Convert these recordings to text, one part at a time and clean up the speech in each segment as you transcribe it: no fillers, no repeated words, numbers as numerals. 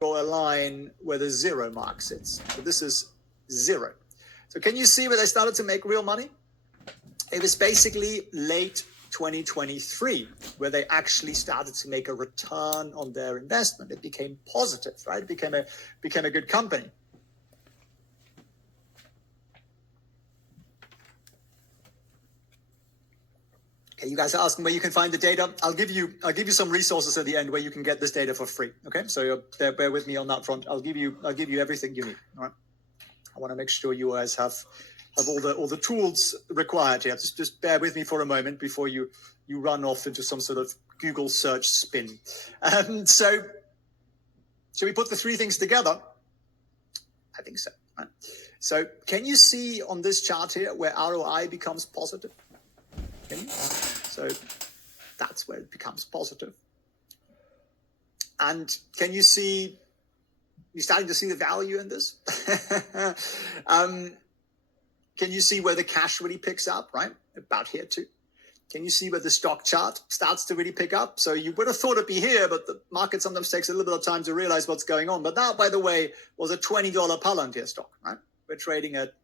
draw a line where the 0 mark sits. So this is 0. So can you see where they started to make real money? It was basically late 2023 where they actually started to make a return on their investment. It became positive, right? It became a good company. Okay, you guys are asking where you can find the data. I'll give you some resources at the end where you can get this data for free. Okay, so bear with me on that front. I'll give you everything you need. All right. I want to make sure you guys have all the tools required here. Just bear with me for a moment before you run off into some sort of Google search spin. So, shall we put the three things together? I think so. Right? So, can you see on this chart here where ROI becomes positive? Can you? So, that's where it becomes positive. And can you see? You're starting to see the value in this. Can you see where the cash really picks up, right? About here too. Can you see where the stock chart starts to really pick up? So you would have thought it'd be here, but the market sometimes takes a little bit of time to realize what's going on. But that, by the way, was a $20 Palantir stock, right? We're trading at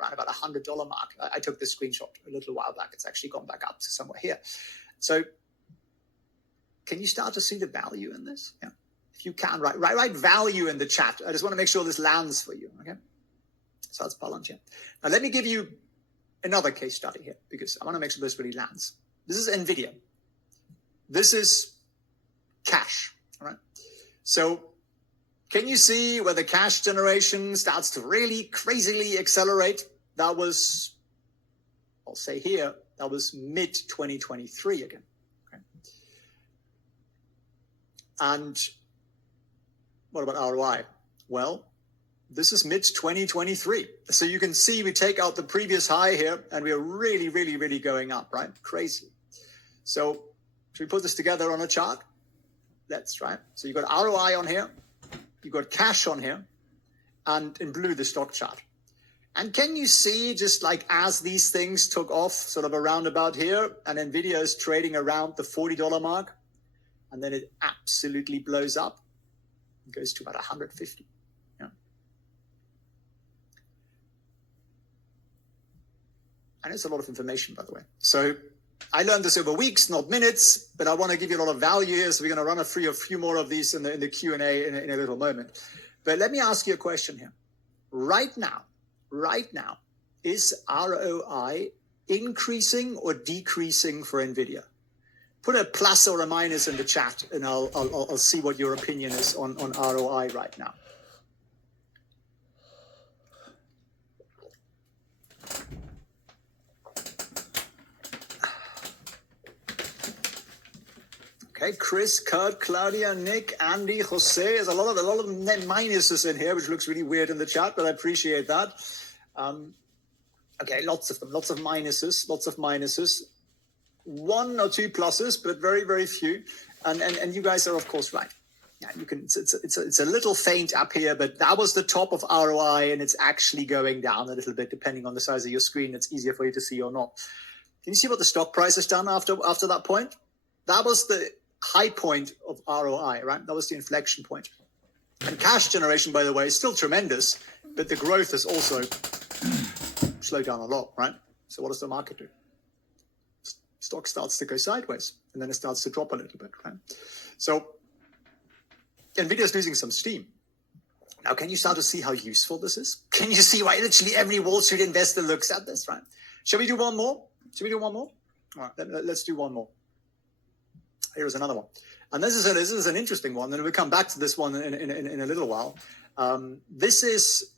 around about $100 mark. I took this screenshot a little while back. It's actually gone back up to somewhere here. So can you start to see the value in this? Yeah. If you can, write value in the chat. I just want to make sure this lands for you, okay? So that's Palantir. Now, let me give you another case study here because I want to make sure this really lands. This is NVIDIA. This is cash, all right? So can you see where the cash generation starts to really crazily accelerate? That was, I'll say here, that was mid-2023 again, okay? And what about ROI? Well, this is mid-2023. So you can see we take out the previous high here and we are really, really, really going up, right? Crazy. So should we put this together on a chart? Let's, right? So you've got ROI on here, you've got cash on here, and in blue, the stock chart. And can you see just like as these things took off sort of around about here and NVIDIA is trading around the $40 mark and then it absolutely blows up. It goes to about 150. Yeah. And it's a lot of information, by the way. So I learned this over weeks, not minutes, but I want to give you a lot of value here. So we're going to run through a few more of these in the Q&A in a little moment. But let me ask you a question here. Right now, is ROI increasing or decreasing for NVIDIA? Put a plus or a minus in the chat, and I'll see what your opinion is on ROI right now. Okay, Chris, Kurt, Claudia, Nick, Andy, Jose. There's a lot of minuses in here, which looks really weird in the chat, but I appreciate that. Okay, lots of them, lots of minuses. One or two pluses, but very, very few. And you guys are, of course, right. Yeah, you can. It's a little faint up here, but that was the top of ROI, and it's actually going down a little bit depending on the size of your screen. It's easier for you to see or not. Can you see what the stock price has done after that point? That was the high point of ROI, right? That was the inflection point. And cash generation, by the way, is still tremendous, but the growth has also slowed down a lot, right? So what does the market do? Stock starts to go sideways, and then it starts to drop a little bit, right? So NVIDIA is losing some steam. Now, can you start to see how useful this is? Can you see why literally every Wall Street investor looks at this, right? Shall we do one more? All right, let's do one more. Here's another one. And this is an interesting one, and we'll come back to this one in a little while. This is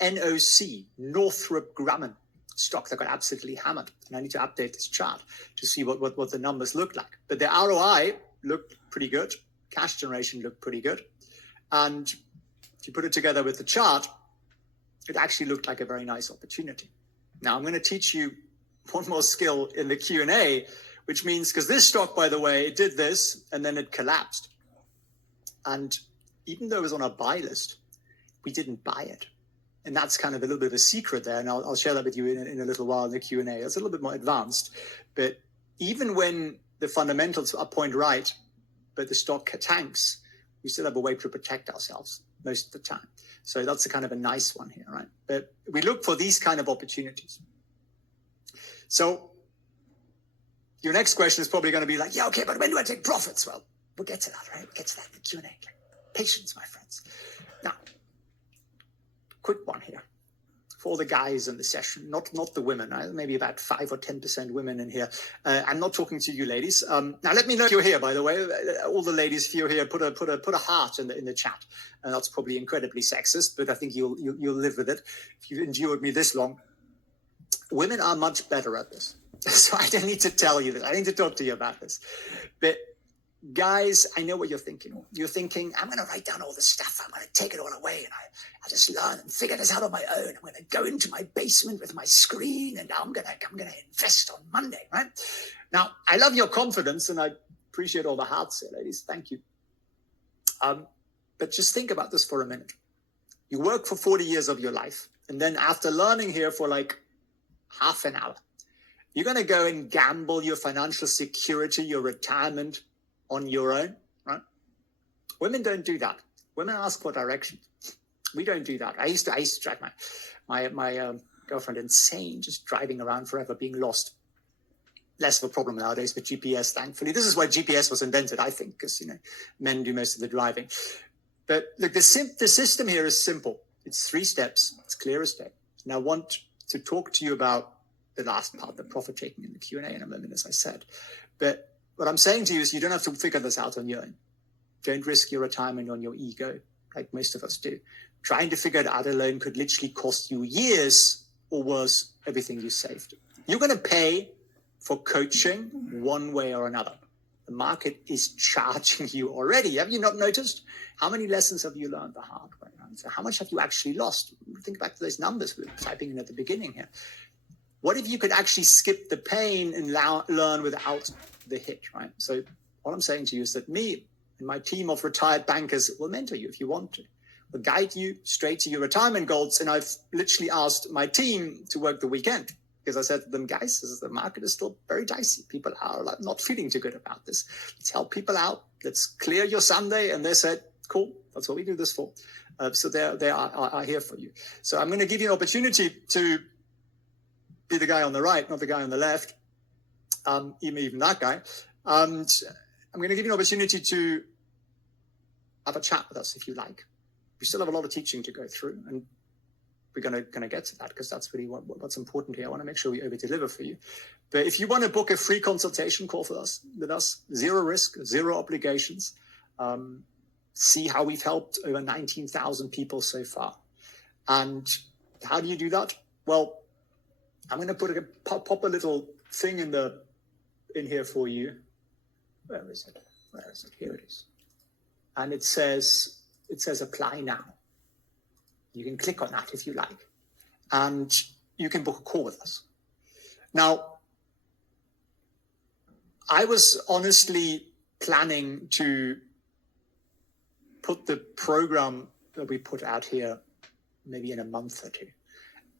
NOC, Northrop Grumman stock that got absolutely hammered. And I need to update this chart to see what the numbers look like. But the ROI looked pretty good. Cash generation looked pretty good. And if you put it together with the chart, it actually looked like a very nice opportunity. Now, I'm going to teach you one more skill in the Q&A, which means, because this stock, by the way, it did this, and then it collapsed. And even though it was on our buy list, we didn't buy it. And that's kind of a little bit of a secret there, and I'll share that with you in a little while in the Q&A. It's a little bit more advanced. But even when the fundamentals are point right, but the stock tanks, we still have a way to protect ourselves most of the time. So that's a kind of a nice one here, right? But we look for these kind of opportunities. So your next question is probably going to be like, yeah, okay, but when do I take profits? Well, we'll get to that, right? We'll get to that in the Q&A. Patience, my friends. Now, quick one here for all the guys in the session, not the women, right? Maybe about 5 or 10% women in here. I'm not talking to you ladies. Now, let me know if you're here, by the way. All the ladies, if you're here, put a heart in the chat. And that's probably incredibly sexist, but I think you'll live with it if you've endured me this long. Women are much better at this. So I don't need to tell you this. I need to talk to you about this. But guys, I know what you're thinking. You're thinking, I'm going to write down all this stuff. I'm going to take it all away, and I'll just learn and figure this out on my own. I'm going to go into my basement with my screen, and I'm going to invest on Monday, right? Now, I love your confidence, and I appreciate all the hearts here, ladies. Thank you. But just think about this for a minute. You work for 40 years of your life, and then after learning here for like half an hour, you're going to go and gamble your financial security, your retirement on your own, right? Women don't do that. Women ask for direction. We don't do that. I used to drive my girlfriend insane, just driving around forever, being lost. Less of a problem nowadays with GPS, thankfully. This is why GPS was invented, I think, because men do most of the driving. But look, the system here is simple. It's 3 steps. It's clear as day. And I want to talk to you about the last part, the profit taking in the Q&A in a moment, as I said. But what I'm saying to you is you don't have to figure this out on your own. Don't risk your retirement on your ego, like most of us do. Trying to figure it out alone could literally cost you years, or worse, everything you saved. You're going to pay for coaching one way or another. The market is charging you already. Have you not noticed? How many lessons have you learned the hard way? So how much have you actually lost? Think back to those numbers we were typing in at the beginning here. What if you could actually skip the pain and learn without the hit, right? So what I'm saying to you is that me and my team of retired bankers will mentor you if you want to. We'll guide you straight to your retirement goals. And I've literally asked my team to work the weekend because I said to them, guys, the market is still very dicey. People are not feeling too good about this. Let's help people out. Let's clear your Sunday. And they said, cool, that's what we do this for. So they are here for you. So I'm going to give you an opportunity to be the guy on the right, not the guy on the left, even that guy. And I'm going to give you an opportunity to have a chat with us if you like. We still have a lot of teaching to go through, and we're going to get to that because that's really what's important here. I want to make sure we over-deliver for you. But if you want to book a free consultation call with us, 0 risk, 0 obligations, see how we've helped over 19,000 people so far. And how do you do that? Well, I'm going to pop a little thing in here for you. Where is it? Here it is. And it says apply now. You can click on that if you like. And you can book a call with us. Now, I was honestly planning to put the program that we put out here maybe in a month or 2.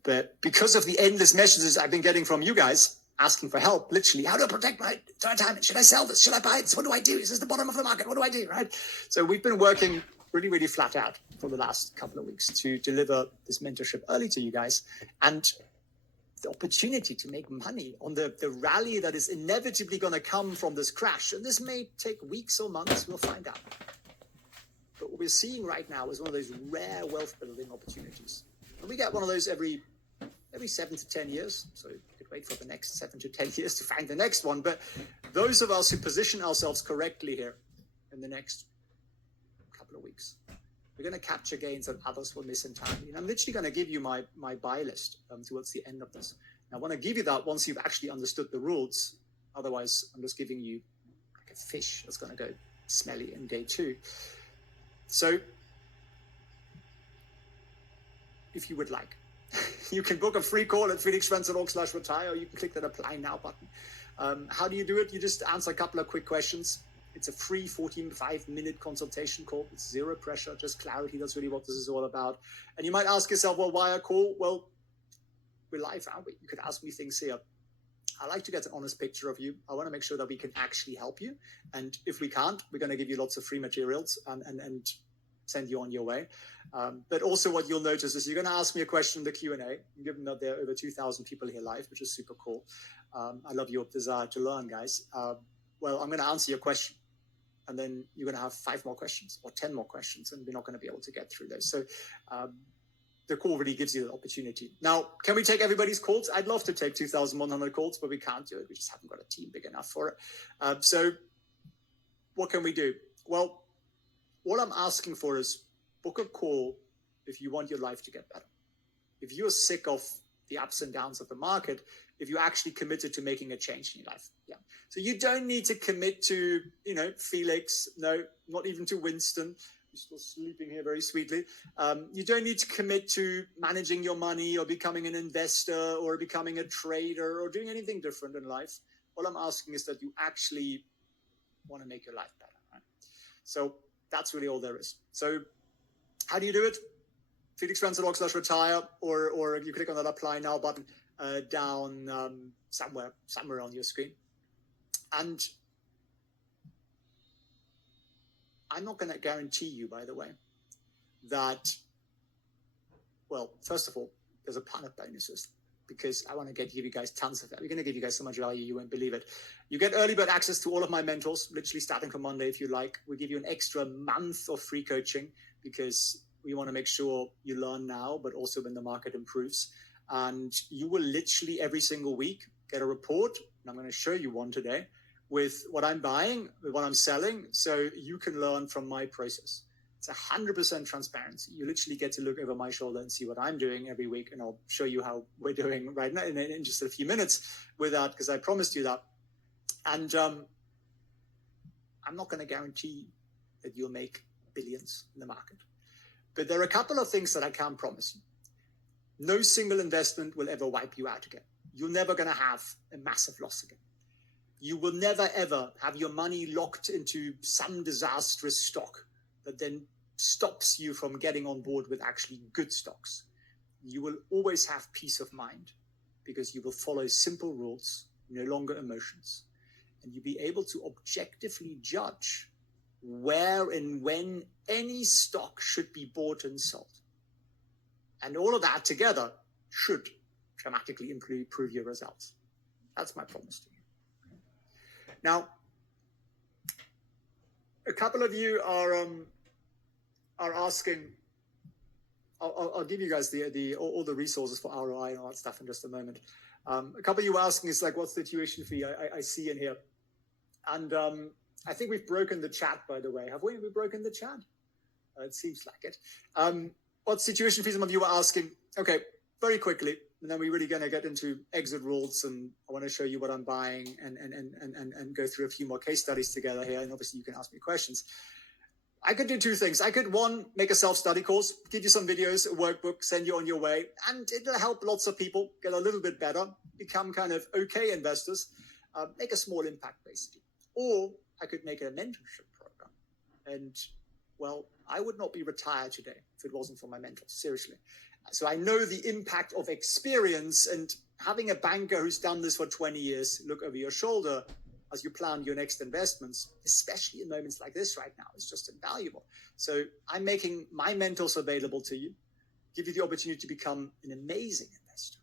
But because of the endless messages I've been getting from you guys asking for help, literally, how do I protect my retirement? Should I sell this? Should I buy this? What do I do? Is this the bottom of the market? What do I do, right? So we've been working really, really flat out for the last couple of weeks to deliver this mentorship early to you guys. And the opportunity to make money on the rally that is inevitably going to come from this crash. And this may take weeks or months. We'll find out. But what we're seeing right now is one of those rare wealth building opportunities. And we get one of those every 7 to 10 years. So you could wait for the next 7 to 10 years to find the next one. But those of us who position ourselves correctly here in the next couple of weeks, we're going to capture gains that others will miss entirely. And I'm literally going to give you my buy list towards the end of this. And I want to give you that once you've actually understood the rules. Otherwise, I'm just giving you like a fish that's going to go smelly in day 2. So if you would like, you can book a free call at felixfriends.org/retire, or you can click that apply now button. How do you do it? You just answer a couple of quick questions. It's a free 45-minute consultation call. It's 0 pressure, just clarity. That's really what this is all about. And you might ask yourself, well, why a call? Well, we're live, aren't we? You could ask me things here. I like to get an honest picture of you. I want to make sure that we can actually help you. And if we can't, we're going to give you lots of free materials and send you on your way. But also what you'll notice is you're going to ask me a question in the Q&A, given that there are over 2,000 people here live, which is super cool. I love your desire to learn, guys. Well, I'm going to answer your question. And then you're going to have 5 more questions or 10 more questions, and we're not going to be able to get through those. So the call really gives you the opportunity. Now, can we take everybody's calls? I'd love to take 2,100 calls, but we can't do it. We just haven't got a team big enough for it. So what can we do? Well, what I'm asking for is book a call if you want your life to get better. If you're sick of the ups and downs of the market, if you're actually committed to making a change in your life. Yeah. So you don't need to commit to, Felix. No, not even to Winston. He's still sleeping here very sweetly. You don't need to commit to managing your money or becoming an investor or becoming a trader or doing anything different in life. All I'm asking is that you actually want to make your life better. Right? So that's really all there is. So how do you do it? FelixRancelog/retire, or you click on that apply now button down somewhere on your screen. And I'm not going to guarantee you, by the way, that, well, first of all, there's a ton of bonuses because I want to give you guys tons of that. We're going to give you guys so much value, you won't believe it. You get early bird access to all of my mentors, literally starting from Monday if you like. We give you an extra month of free coaching because we want to make sure you learn now, but also when the market improves. And you will literally every single week get a report, and I'm going to show you one today, with what I'm buying, with what I'm selling, so you can learn from my process. It's 100% transparency. You literally get to look over my shoulder and see what I'm doing every week, and I'll show you how we're doing right now in just a few minutes with that, because I promised you that. And I'm not going to guarantee that you'll make billions in the market. But there are a couple of things that I can promise you. No single investment will ever wipe you out again. You're never going to have a massive loss again. You will never, ever have your money locked into some disastrous stock that then stops you from getting on board with actually good stocks. You will always have peace of mind because you will follow simple rules, no longer emotions. And you'll be able to objectively judge where and when any stock should be bought and sold. And all of that together should dramatically improve your results. That's my promise to you. Now, a couple of you are asking. I'll give you guys all the resources for ROI and all that stuff in just a moment. A couple of you are asking is like, what's the tuition fee? I see in here, and I think we've broken the chat. By the way, have we? Have we broken the chat? It seems like it. What's the tuition fee? Some of you are asking. Okay, very quickly. And then we're really going to get into exit rules, and I want to show you what I'm buying and go through a few more case studies together here. And obviously you can ask me questions. I could do 2 things. I could, 1, make a self-study course, give you some videos, a workbook, send you on your way, and it'll help lots of people get a little bit better, become kind of okay investors, make a small impact basically. Or I could make a mentorship program. And well, I would not be retired today if it wasn't for my mentors, seriously. So I know the impact of experience, and having a banker who's done this for 20 years look over your shoulder as you plan your next investments, especially in moments like this right now, is just invaluable. So I'm making my mentors available to you, give you the opportunity to become an amazing investor.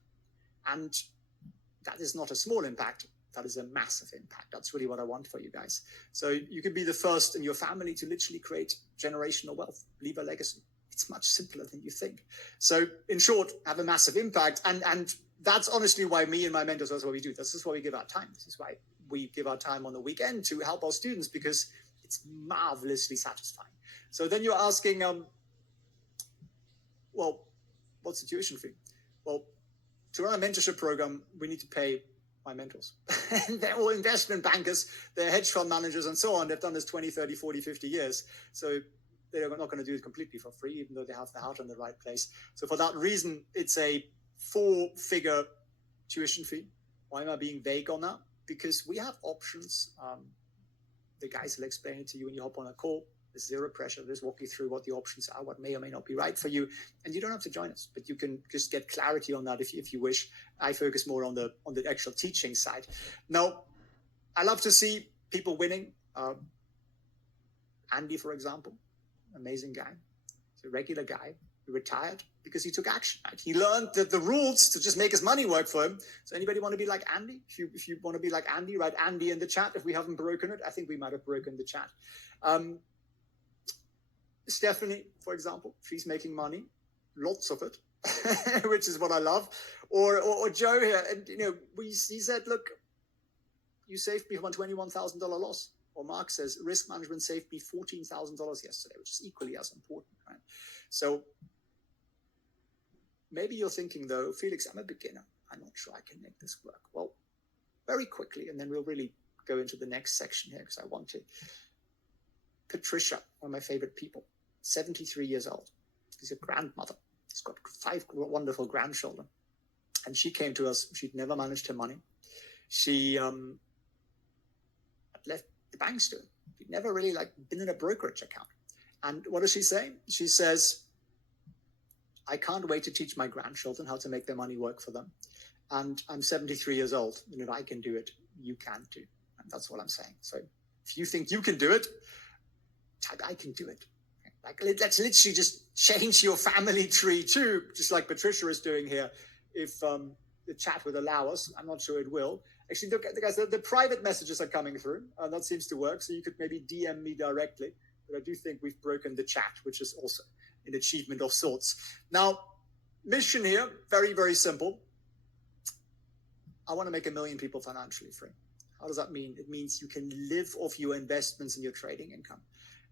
And that is not a small impact. That is a massive impact. That's really what I want for you guys. So you can be the first in your family to literally create generational wealth, leave a legacy. It's much simpler than you think. So in short, have a massive impact. And that's honestly why me and my mentors, that's what we do. This is why we give our time. This is why we give our time on the weekend to help our students, because it's marvelously satisfying. So then you're asking, well, what's the tuition fee? Well, to run a mentorship program, we need to pay my mentors. And they're all investment bankers, they're hedge fund managers and so on. They've done this 20, 30, 40, 50 years. So they're not going to do it completely for free, even though they have their heart in the right place. So for that reason, it's a 4-figure tuition fee. Why am I being vague on that? Because we have options. The guys will explain it to you when you hop on a call. There's zero pressure. Just walk you through what the options are, what may or may not be right for you. And you don't have to join us, but you can just get clarity on that if you wish. I focus more on the actual teaching side. Now, I love to see people winning. Andy, for example, amazing guy. He's a regular guy. He retired because he took action. Right? He learned the rules to just make his money work for him. So anybody want to be like Andy? If you want to be like Andy, write Andy in the chat. If we haven't broken it, I think we might have broken the chat. Stephanie, for example, she's making money, lots of it, which is what I love. Or Joe here, and he said, look, you saved me from a $21,000 loss. Or Mark says, risk management saved me $14,000 yesterday, which is equally as important, right? So maybe you're thinking, though, Felix, I'm a beginner. I'm not sure I can make this work. Well, very quickly, and then we'll really go into the next section here because I want to. Patricia, one of my favorite people, 73 years old. She's a grandmother. She's got 5 wonderful grandchildren. And she came to us. She'd never managed her money. She had left the banks doing. She'd never really been in a brokerage account. And what does she say? She says, I can't wait to teach my grandchildren how to make their money work for them. And I'm 73 years old. And if I can do it, you can too. And that's what I'm saying. So if you think you can do it, type I can do it. Let's literally just change your family tree too, just like Patricia is doing here. If the chat would allow us, I'm not sure it will. Actually, look, guys, the private messages are coming through, and that seems to work. So you could maybe DM me directly. But I do think we've broken the chat, which is also an achievement of sorts. Now, mission here, very, very simple. I want to make 1 million people financially free. How does that mean? It means you can live off your investments and your trading income.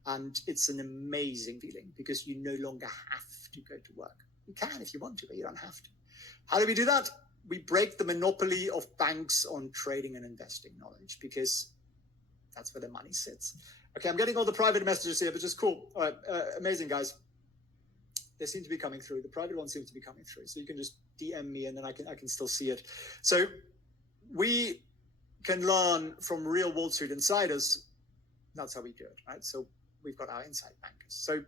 And it's an amazing feeling because you no longer have to go to work. You can if you want to, but you don't have to. How do we do that? We break the monopoly of banks on trading and investing knowledge because that's where the money sits. Okay, I'm getting all the private messages here, which is cool. All right, amazing, guys. They seem to be coming through. The private ones seem to be coming through. So you can just DM me and then I can still see it. So we can learn from real Wall Street insiders. That's how we do it, right? So we've got our inside bankers. So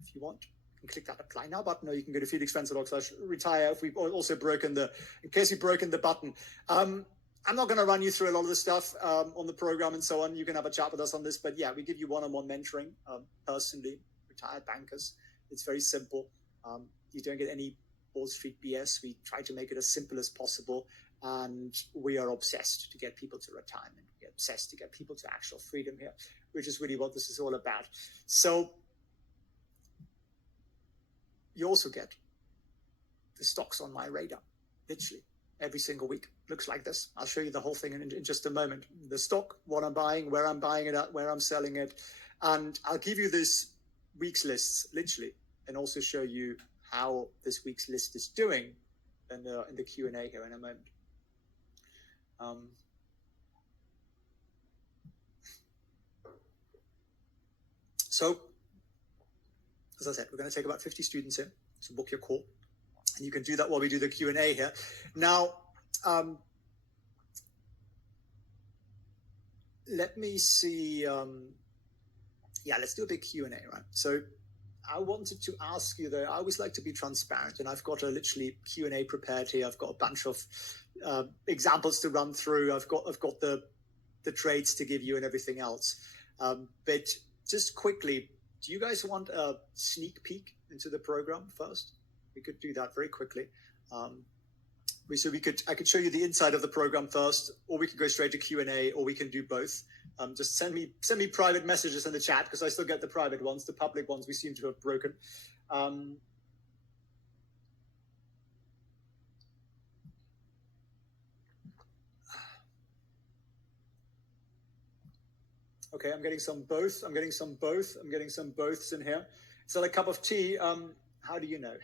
if you want, you can click that apply now button, or you can go to felixspencer.com/retire. If we've also broken in case we've broken the button. I'm not going to run you through a lot of the stuff on the program and so on. You can have a chat with us on this, but yeah, we give you one-on-one mentoring personally, retired bankers. It's very simple. You don't get any Wall Street BS. We try to make it as simple as possible. And we are obsessed to get people to retirement. We're obsessed to get people to actual freedom here, which is really what this is all about. So you also get the stocks on my radar, literally every single week. Looks like this. I'll show you the whole thing in just a moment. The stock, what I'm buying, where I'm buying it at, where I'm selling it. And I'll give you this week's lists, literally, and also show you how this week's list is doing in the Q&A here in a moment. So, as I said, we're going to take about 50 students in, so book your call. And you can do that while we do the Q&A here. Now, let me see. Let's do a big Q&A, right? So I wanted to ask you, though, I always like to be transparent, and I've got a literally Q&A prepared here. I've got a bunch of examples to run through. I've got the trades to give you and everything else. But just quickly, do you guys want a sneak peek into the program first? We could do that very quickly. I could show you the inside of the program first, or we could go straight to Q&A, or we can do both. Just send me private messages in the chat because I still get the private ones. The public ones we seem to have broken. Okay, I'm getting some both. I'm getting some boths in here. Is that a cup of tea? How do you know?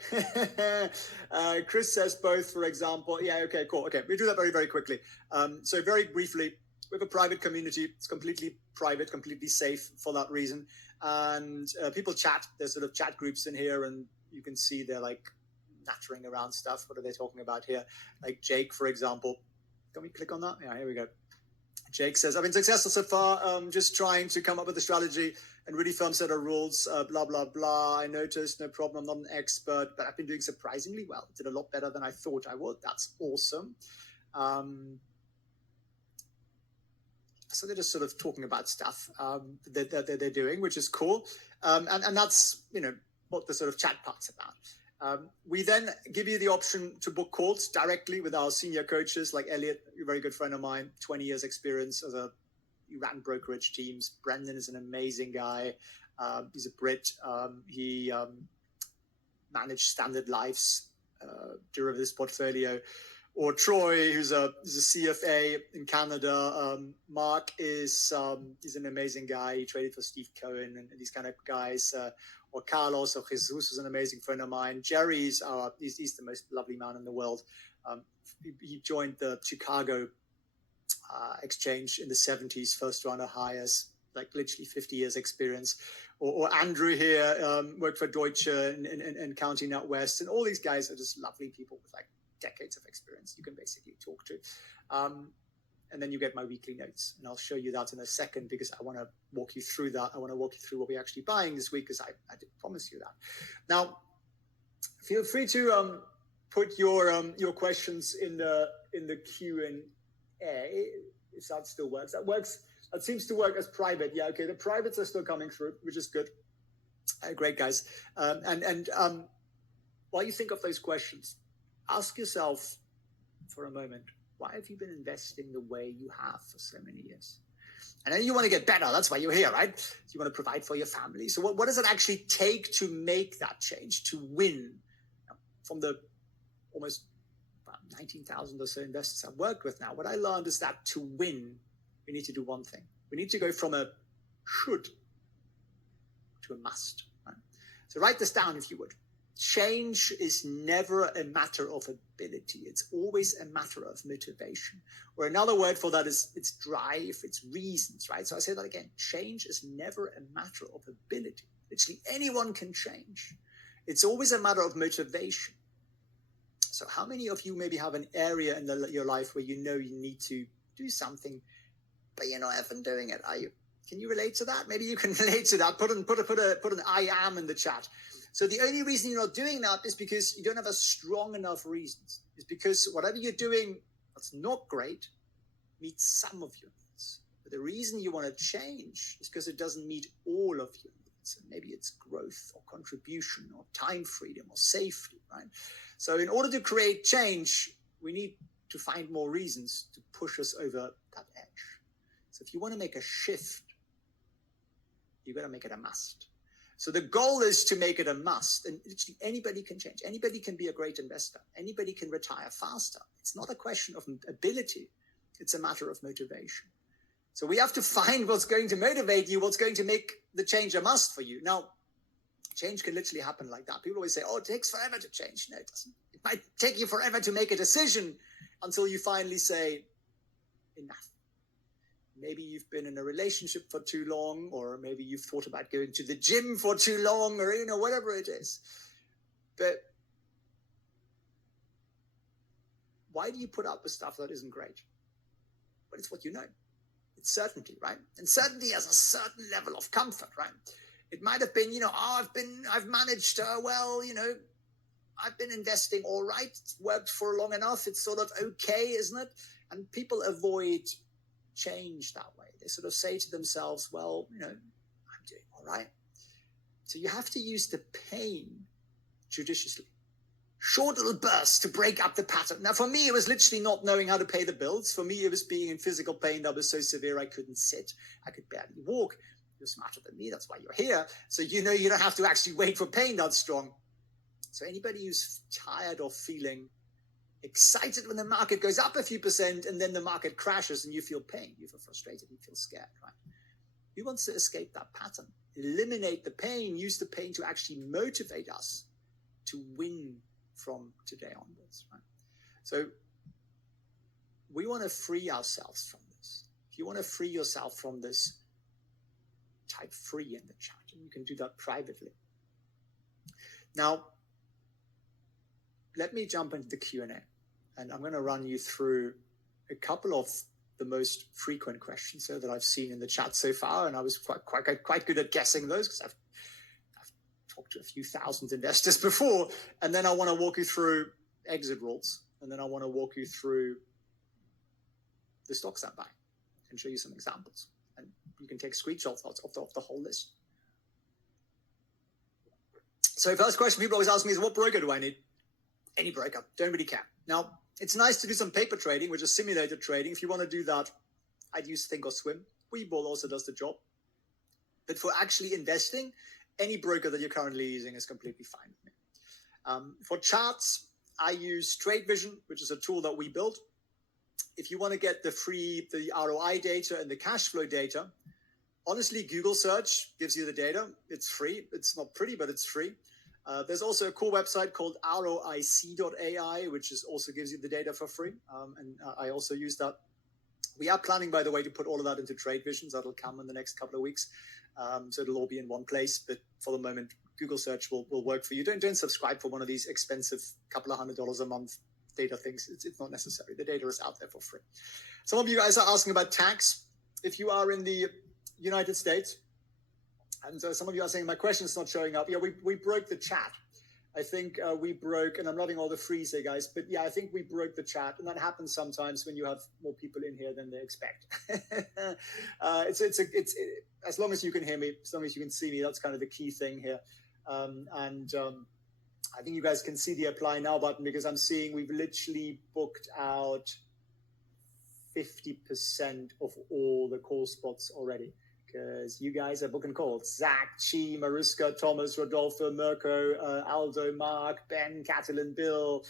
Chris says both, for example. Yeah, okay, cool. Okay, we do that very, very quickly. So very briefly, we have a private community. It's completely private, completely safe for that reason. And people chat. There's sort of chat groups in here, and you can see they're like nattering around stuff. What are they talking about here? Like Jake, for example. Can we click on that? Yeah, here we go. Jake says, I've been successful so far, just trying to come up with a strategy and really firm set of rules, blah, blah, blah. I noticed, no problem, I'm not an expert, but I've been doing surprisingly well. Did a lot better than I thought I would. That's awesome. So they're just sort of talking about stuff that they're doing, which is cool. And that's, what the sort of chat part's about. We then give you the option to book calls directly with our senior coaches, like Elliot, a very good friend of mine, 20 years experience he ran brokerage teams. Brendan is an amazing guy. He's a Brit. He managed Standard Life's derivatives portfolio. Or Troy, who's a CFA in Canada. Mark is he's an amazing guy. He traded for Steve Cohen and these kind of guys. Or Carlos or Jesus is an amazing friend of mine. Jerry's he's the most lovely man in the world. He joined the Chicago exchange in the 70s, first round of hires, like literally 50 years experience. Or Andrew here worked for Deutsche in County Nut West. And all these guys are just lovely people with like decades of experience you can basically talk to. And then you get my weekly notes, and I'll show you that in a second because I want to walk you through that. I want to walk you through what we're actually buying this week because I did promise you that. Now, feel free to put your questions in the Q&A if that still works. That seems to work as private. Yeah, okay. The privates are still coming through, which is good. Great, guys. And while you think of those questions, ask yourself for a moment, why have you been investing the way you have for so many years? And then you want to get better. That's why you're here, right? So you want to provide for your family. So what does it actually take to make that change, to win? From the almost 19,000 or so investors I've worked with now, what I learned is that to win, we need to do one thing. We need to go from a should to a must. Right? So write this down if you would. Change is never a matter of ability. It's always a matter of motivation. Or another word for that is it's drive, it's reasons, right? So I say that again. Change is never a matter of ability. Literally anyone can change. It's always a matter of motivation. So how many of you maybe have an area in your life where you know you need to do something, but you're not even doing it? Are you? Can you relate to that? Maybe you can relate to that. Put an I am in the chat. So the only reason you're not doing that is because you don't have a strong enough reasons. It's because whatever you're doing that's not great meets some of your needs. But the reason you want to change is because it doesn't meet all of your needs. And maybe it's growth or contribution or time freedom or safety, right? So in order to create change, we need to find more reasons to push us over that edge. So if you want to make a shift, you've got to make it a must. So the goal is to make it a must, and literally anybody can change. Anybody can be a great investor. Anybody can retire faster. It's not a question of ability. It's a matter of motivation. So we have to find what's going to motivate you, what's going to make the change a must for you. Now, change can literally happen like that. People always say, oh, it takes forever to change. No, it doesn't. It might take you forever to make a decision until you finally say, enough. Maybe you've been in a relationship for too long, or maybe you've thought about going to the gym for too long, or, whatever it is. But why do you put up with stuff that isn't great? But it's what you know. It's certainty, right? And certainty has a certain level of comfort, right? It might have been, I've managed, I've been investing all right. It's worked for long enough. It's sort of okay, isn't it? And people avoid change that way. They sort of say to themselves, well, I'm doing all right. So you have to use the pain judiciously. Short little bursts to break up the pattern. Now, for me, it was literally not knowing how to pay the bills. For me, it was being in physical pain that was so severe I couldn't sit. I could barely walk. You're smarter than me. That's why you're here. So you don't have to actually wait for pain that strong. So anybody who's tired of feeling excited when the market goes up a few percent and then the market crashes and you feel pain, you feel frustrated, you feel scared, right? Who wants to escape that pattern? Eliminate the pain, use the pain to actually motivate us to win from today onwards, right? So we want to free ourselves from this. If you want to free yourself from this, type free in the chat, and you can do that privately. Now, let me jump into the Q&A. And I'm going to run you through a couple of the most frequent questions that I've seen in the chat so far, and I was quite good at guessing those because I've talked to a few thousand investors before. And then I want to walk you through exit rules, and then I want to walk you through the stocks I buy and show you some examples. And you can take screenshots of the whole list. So first question people always ask me is, what broker do I need? Any broker, don't really care. Now, it's nice to do some paper trading, which is simulated trading. If you want to do that, I'd use Think or Swim. Webull also does the job. But for actually investing, any broker that you're currently using is completely fine with me. For charts, I use TradeVision, which is a tool that we built. If you want to get the ROI data and the cash flow data, honestly, Google search gives you the data. It's free. It's not pretty, but it's free. There's also a cool website called roic.ai, which also gives you the data for free. And I also use that. We are planning, by the way, to put all of that into TradeVision. That'll come in the next couple of weeks. So it'll all be in one place. But for the moment, Google search will work for you. Don't subscribe for one of these expensive couple of $100 a month data things. It's not necessary. The data is out there for free. Some of you guys are asking about tax. If you are in the United States, and some of you are saying my question's not showing up. Yeah, we broke the chat. I think we broke, and I'm loving all the freeze here, guys. But yeah, I think we broke the chat, and that happens sometimes when you have more people in here than they expect. It's as long as you can hear me, as long as you can see me, that's kind of the key thing here. I think you guys can see the apply now button because I'm seeing we've literally booked out 50% of all the call spots already. Because you guys are booking calls. Zach, Chi, Mariska, Thomas, Rodolfo, Mirko, Aldo, Mark, Ben, Catalin, Bill,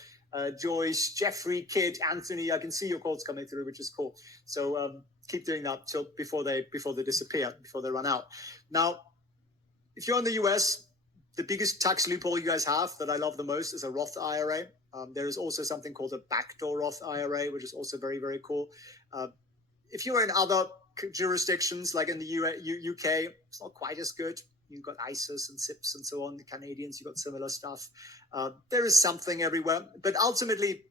Joyce, Jeffrey, Kid, Anthony. I can see your calls coming through, which is cool. So keep doing that till before they disappear, before they run out. Now, if you're in the US, the biggest tax loophole you guys have that I love the most is a Roth IRA. There is also something called a backdoor Roth IRA, which is also very, very cool. If you're in other jurisdictions like in the UK, it's not quite as good. You've got ISAs and SIPs and so on. The Canadians, you've got similar stuff. There is something everywhere. But ultimately,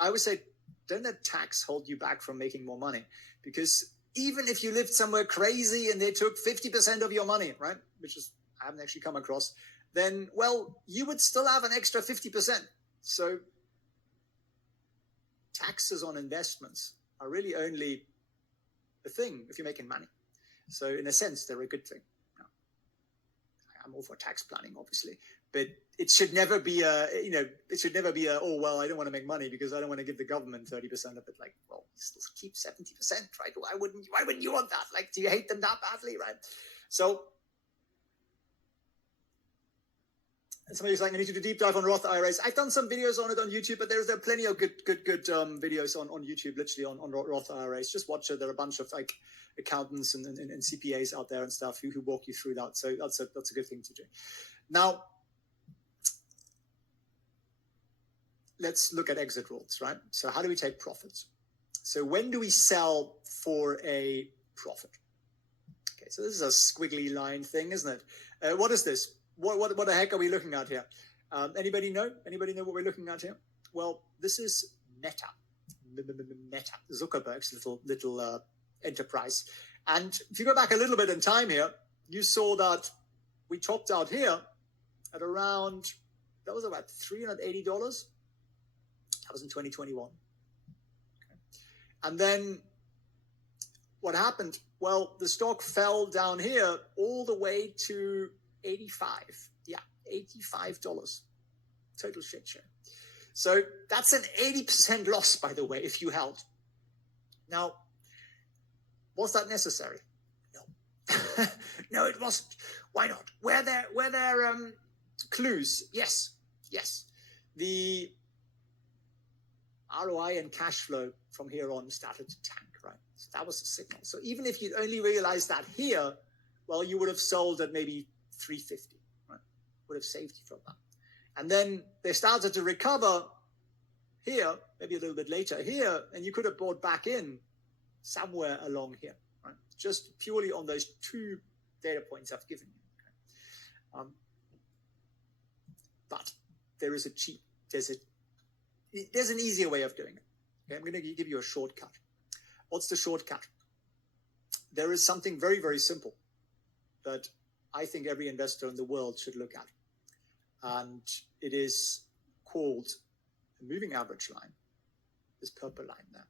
I would say, don't let tax hold you back from making more money. Because even if you lived somewhere crazy and they took 50% of your money, right, which is I haven't actually come across, then, well, you would still have an extra 50%. So taxes on investments are really only a thing if you're making money. So in a sense, they're a good thing. I'm all for tax planning, obviously, but it should never be oh, well, I don't want to make money because I don't want to give the government 30% of it. Like, well, still keep 70%, right? Why wouldn't you want that? Like, do you hate them that badly, right? So somebody's like, I need you to deep dive on Roth IRAs. I've done some videos on it on YouTube, but there are plenty of good videos on YouTube, literally on Roth IRAs. Just watch it. There are a bunch of like accountants and CPAs out there and stuff who walk you through that. So that's a good thing to do. Now, let's look at exit rules, right? So how do we take profits? So when do we sell for a profit? Okay, so this is a squiggly line thing, isn't it? What is this? What the heck are we looking at here? Anybody know? Anybody know what we're looking at here? Well, this is Meta, Zuckerberg's little enterprise. And if you go back a little bit in time here, you saw that we topped out here at around, that was about $380. That was in 2021. Okay. And then what happened? Well, the stock fell down here all the way to $85. Total shit show. So that's an 80% loss, by the way, if you held. Now, was that necessary? No. No, it wasn't. Why not? Were there clues? Yes. The ROI and cash flow from here on started to tank, right? So that was the signal. So even if you'd only realized that here, well, you would have sold at maybe 350, right? Would have saved you from that. And then they started to recover here, maybe a little bit later here, and you could have bought back in somewhere along here, right? Just purely on those two data points I've given you. Okay? But there is there's an easier way of doing it. Okay? I'm going to give you a shortcut. What's the shortcut? There is something very, very simple that I think every investor in the world should look at. And it is called the moving average line, this purple line there.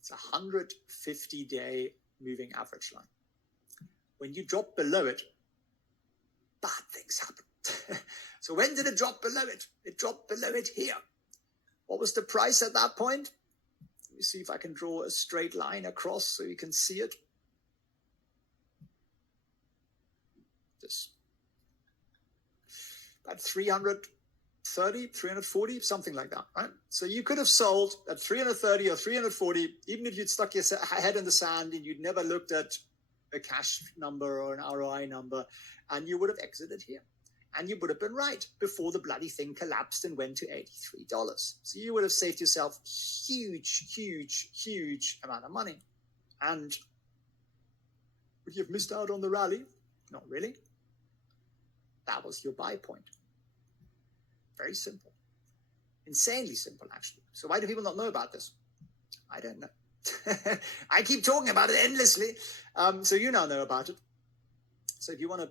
It's a 150-day moving average line. When you drop below it, bad things happen. So when did it drop below it? It dropped below it here. What was the price at that point? Let me see if I can draw a straight line across so you can see it. This. About 330, 340, something like that, right? So you could have sold at 330 or 340, even if you'd stuck your head in the sand and you'd never looked at a cash number or an ROI number, and you would have exited here. And you would have been right before the bloody thing collapsed and went to $83. So you would have saved yourself huge, huge, huge amount of money. And would you have missed out on the rally? Not really. That was your buy point. Very simple. Insanely simple, actually. So why do people not know about this? I don't know. I keep talking about it endlessly. So you now know about it. So if you want to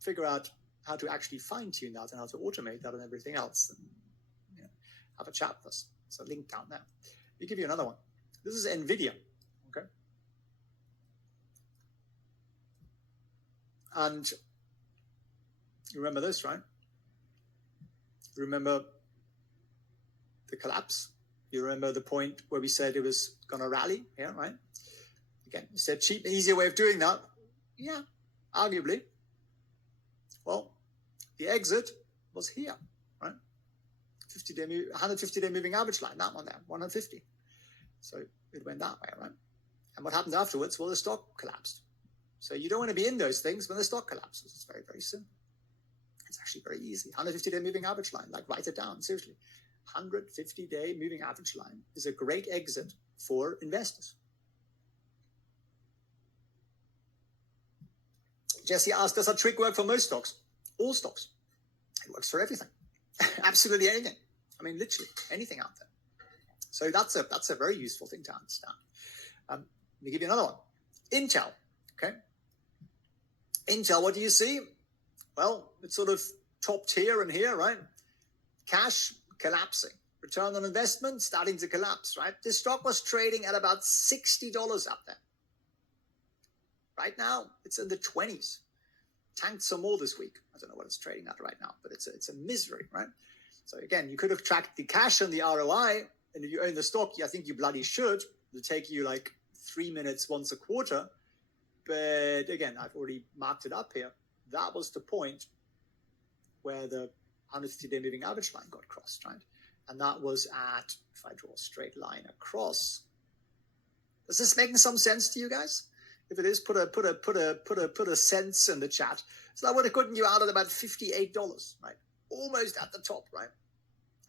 figure out how to actually fine-tune that and how to automate that and everything else, then, have a chat with us. So link down there. Let me give you another one. This is NVIDIA. Okay. And you remember this, right? Remember the collapse? You remember the point where we said it was going to rally? Yeah, right? Again, you said cheap, easier way of doing that. Yeah, arguably. Well, the exit was here, right? 150-day moving average line, that one there, 150. So it went that way, right? And what happened afterwards? Well, the stock collapsed. So you don't want to be in those things when the stock collapses. It's very, very simple. It's actually very easy. 150-day moving average line, like write it down, seriously. 150-day moving average line is a great exit for investors. Jesse asked, does that trick work for most stocks? All stocks. It works for everything. Absolutely anything. I mean, literally anything out there. So that's a very useful thing to understand. Let me give you another one. Intel. Okay. Intel, what do you see? Well, it's sort of topped here and here, right? Cash collapsing. Return on investment starting to collapse, right? This stock was trading at about $60 up there. Right now, it's in the 20s. Tanked some more this week. I don't know what it's trading at right now, but it's a misery, right? So again, you could have tracked the cash and the ROI, and if you own the stock, I think you bloody should. It'll take you like 3 minutes once a quarter. But again, I've already marked it up here. That was the point where the 150-day moving average line got crossed, right? And that was at, if I draw a straight line across. Is this making some sense to you guys? If it is, put a sense in the chat. So that would have gotten you out at about $58, right? Almost at the top, right?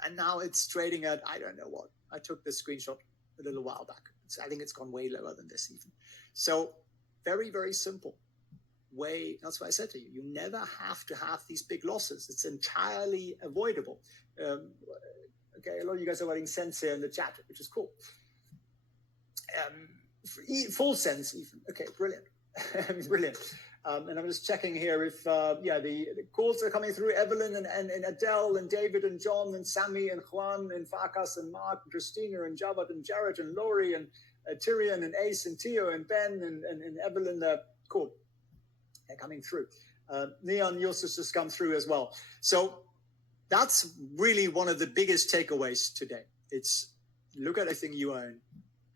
And now it's trading at, I don't know what. I took this screenshot a little while back. I think it's gone way lower than this even. So very, very simple way. That's what I said to you. You never have to have these big losses. It's entirely avoidable. Okay, a lot of you guys are writing sense here in the chat, which is cool. Full sense even. Okay, brilliant. Brilliant. And I'm just checking here if, the calls are coming through. Evelyn and Adele and David and John and Sammy and Juan and Farkas and Mark and Christina and Javad and Jared and Laurie and Tyrion and Ace and Tio and Ben and Evelyn. Cool. They're coming through. Neon, yours has just come through as well. So that's really one of the biggest takeaways today. It's look at everything you own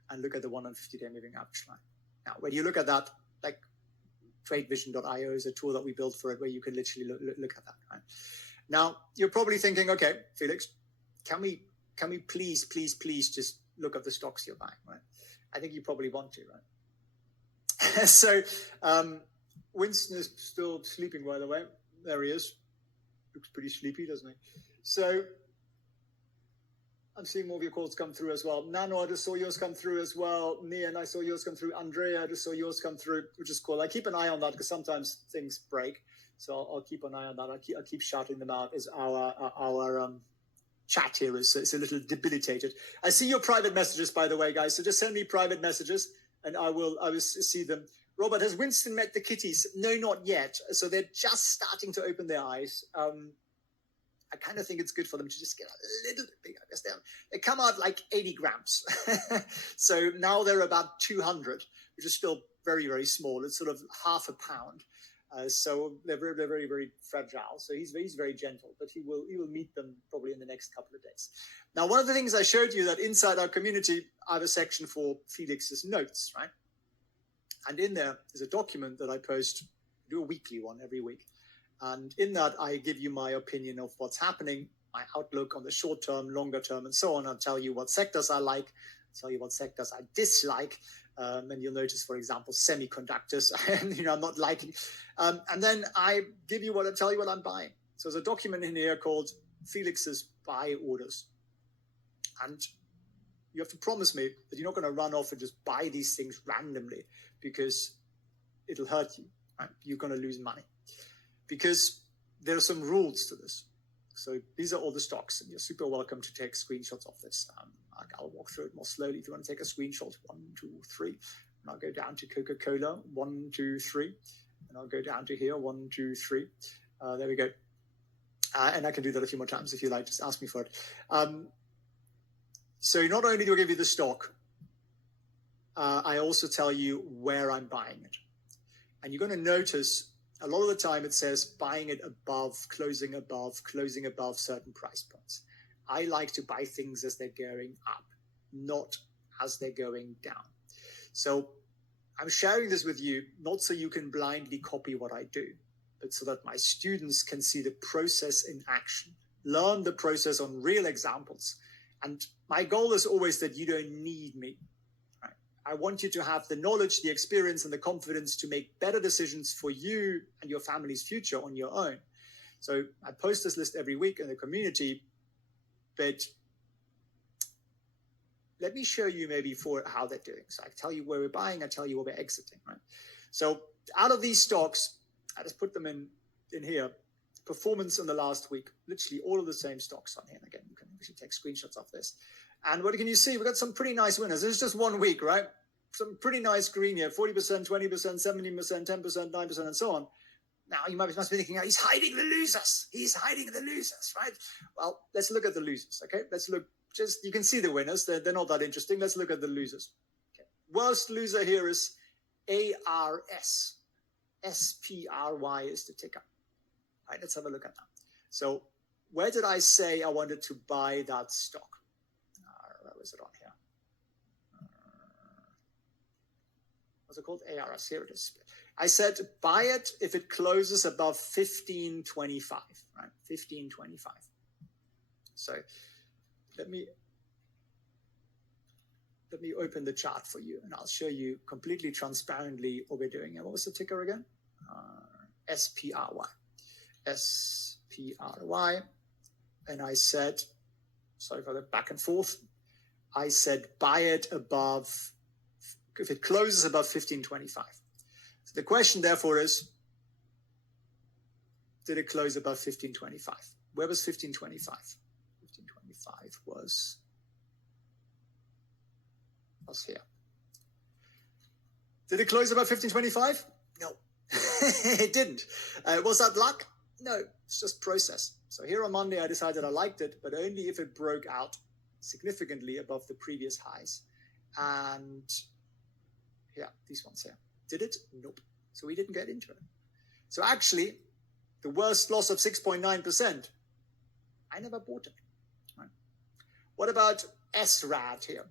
and look at the 150-day moving average line. Now, when you look at that, like TradeVision.io is a tool that we built for it where you can literally look at that. Right? Now, you're probably thinking, okay, Felix, can we please just look at the stocks you're buying, right? I think you probably want to, right? So Winston is still sleeping, by the way. There he is. Looks pretty sleepy, doesn't he? So I'm seeing more of your calls come through as well. Nano, I just saw yours come through as well. Nian, I saw yours come through. Andrea, I just saw yours come through, which is cool. I keep an eye on that because sometimes things break. So I'll keep an eye on that. I'll keep shouting them out as our chat here is a little debilitated. I see your private messages, by the way, guys. So just send me private messages. and I will see them. Robert, has Winston met the kitties? No, not yet. So they're just starting to open their eyes. I kind of think it's good for them to just get a little bit bigger. They come out like 80 grams. So now they're about 200, which is still very, very small. It's sort of half a pound. So they're very, very, very fragile. So he's very gentle, but he will meet them probably in the next couple of days. Now, one of the things I showed you that inside our community, I have a section for Felix's notes, right? And in there is a document that I post, do a weekly one every week. And in that, I give you my opinion of what's happening, my outlook on the short term, longer term, and so on. I'll tell you what sectors I like, tell you what sectors I dislike. And you'll notice, for example, semiconductors, I'm not liking. And then I tell you what I'm buying. So there's a document in here called Felix's buy orders. And you have to promise me that you're not going to run off and just buy these things randomly, because it'll hurt you. Right? You're going to lose money. Because there are some rules to this. So these are all the stocks, and you're super welcome to take screenshots of this. I'll walk through it more slowly. If you want to take a screenshot, 1, 2, 3, and I'll go down to Coca-Cola, 1, 2, 3, and I'll go down to here, 1, 2, 3. There we go. And I can do that a few more times if you like. Just ask me for it. So not only do I give you the stock, I also tell you where I'm buying it. And you're going to notice a lot of the time it says buying it above, closing above certain price points. I like to buy things as they're going up, not as they're going down. So I'm sharing this with you, not so you can blindly copy what I do, but so that my students can see the process in action, learn the process on real examples. And my goal is always that you don't need me. I want you to have the knowledge, the experience, and the confidence to make better decisions for you and your family's future on your own. So I post this list every week in the community, but let me show you maybe for how they're doing. So I tell you where we're buying, I tell you where we're exiting, right? So out of these stocks, I just put them in here. Performance in the last week, literally all of the same stocks on here. And again, you can actually take screenshots of this. And what can you see? We've got some pretty nice winners. This is just 1 week, right? Some pretty nice green here, 40%, 20%, 17%, 10%, 9%, and so on. Now, you must be thinking, oh, he's hiding the losers. He's hiding the losers, right? Well, let's look at the losers, okay? Let's look, you can see the winners. They're not that interesting. Let's look at the losers. Okay. Worst loser here is ARS. SPRY is the ticker. All right, let's have a look at that. So where did I say I wanted to buy that stock? Where was it on here? What's it called? ARS. Here it is. I said buy it if it closes above 15.25, right? 15.25. So let me open the chart for you, and I'll show you completely transparently what we're doing. And what was the ticker again? SPRY. SPRY. And I said, sorry for the back and forth. I said buy it above, if it closes above 15.25. So the question therefore is, did it close above 15.25? Where was 15.25? 15.25 was here. Did it close above 15.25? No, it didn't. Was that luck? No, it's just process. So here on Monday, I decided I liked it, but only if it broke out significantly above the previous highs. And yeah, these ones here. Did it? Nope. So we didn't get into it. So actually, the worst loss of 6.9%, I never bought it. Right. What about SRAD here?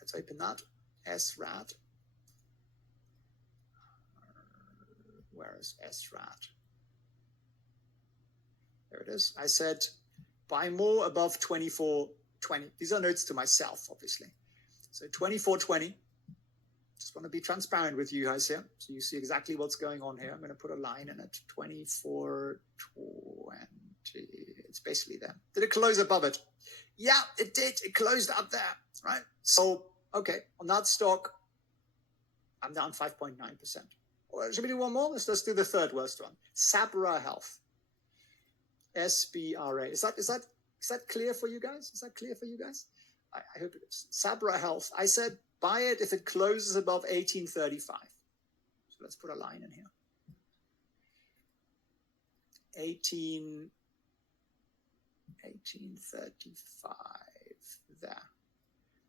Let's open that. SRAD. Where is SRAD? There it is. I said buy more above 24.20. These are notes to myself, obviously. So 24.20. Just want to be transparent with you guys here, so you see exactly what's going on here. I'm going to put a line in it. 24.20. It's basically there. Did it close above it? Yeah, it did. It closed up there, right? So, okay, on that stock, I'm down 5.9%. Well, should we do one more? Let's do the third worst one. Sabra Health. SBRA. Is that clear for you guys? Is that clear for you guys? I hope it is. Sabra Health. I said buy it if it closes above 1835. So let's put a line in here. 1835 there.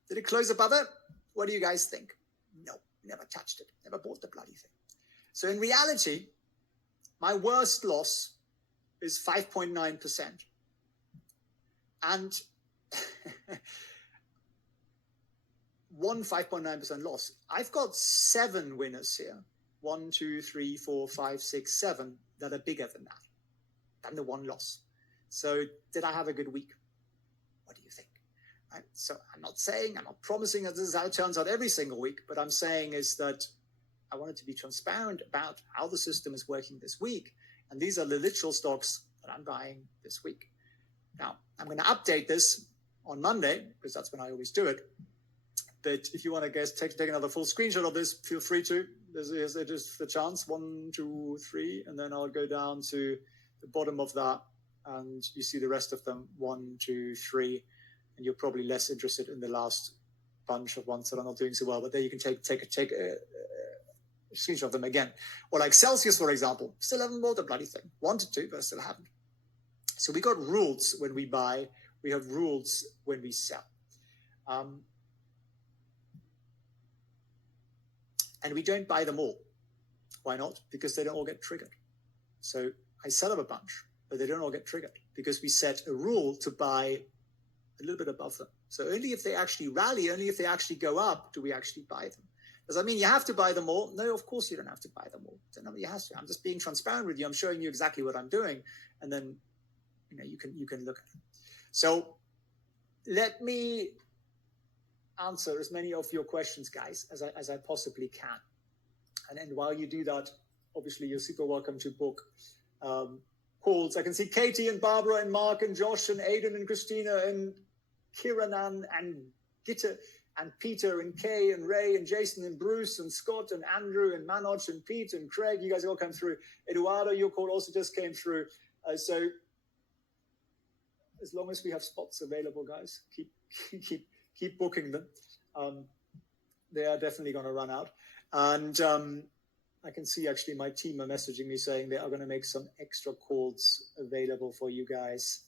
Did it close above it? What do you guys think? No, never touched it. Never bought the bloody thing. So in reality, my worst loss is 5.9%. And 5.9% loss. I've got 7 winners here. 1, 2, 3, 4, 5, 6, 7 that are bigger than that, than the 1 loss. So did I have a good week? What do you think? Right? So I'm not promising that this is how it turns out every single week, but I'm saying is that I wanted to be transparent about how the system is working this week. And these are the literal stocks that I'm buying this week. Now, I'm going to update this on Monday, because that's when I always do it. But if you want to take another full screenshot of this, feel free to. There's the chance. 1, 2, 3, and then I'll go down to the bottom of that, and you see the rest of them. 1, 2, 3, and you're probably less interested in the last bunch of ones that are not doing so well. But there you can take a screenshot of them again. Or like Celsius, for example, still haven't bought the bloody thing. Wanted to, but I still haven't. So we got rules when we buy. We have rules when we sell. And we don't buy them all. Why not? Because they don't all get triggered. So I sell them a bunch, but they don't all get triggered because we set a rule to buy a little bit above them. So only if they actually rally, only if they actually go up, do we actually buy them. Does that mean you have to buy them all? No, of course you don't have to buy them all. Nobody has to. I'm just being transparent with you. I'm showing you exactly what I'm doing, and then you can look at it. So let me answer as many of your questions, guys, as I possibly can. And then while you do that, obviously you're super welcome to book calls. I can see Katie and Barbara and Mark and Josh and Aidan and Christina and Kiranan and Gitta and Peter and Kay and Ray and Jason and Bruce and Scott and Andrew and Manoj and Pete and Craig. You guys all come through. Eduardo, your call also just came through. So as long as we have spots available, guys, keep booking them. They are definitely going to run out. And I can see actually my team are messaging me saying they are going to make some extra calls available for you guys,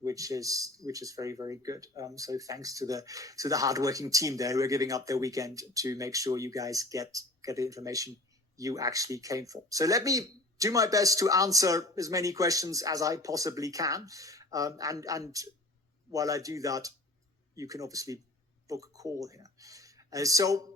which is very, very good. So thanks to the hardworking team there who are giving up their weekend to make sure you guys get the information you actually came for. So let me do my best to answer as many questions as I possibly can. And while I do that, you can obviously book a call here. So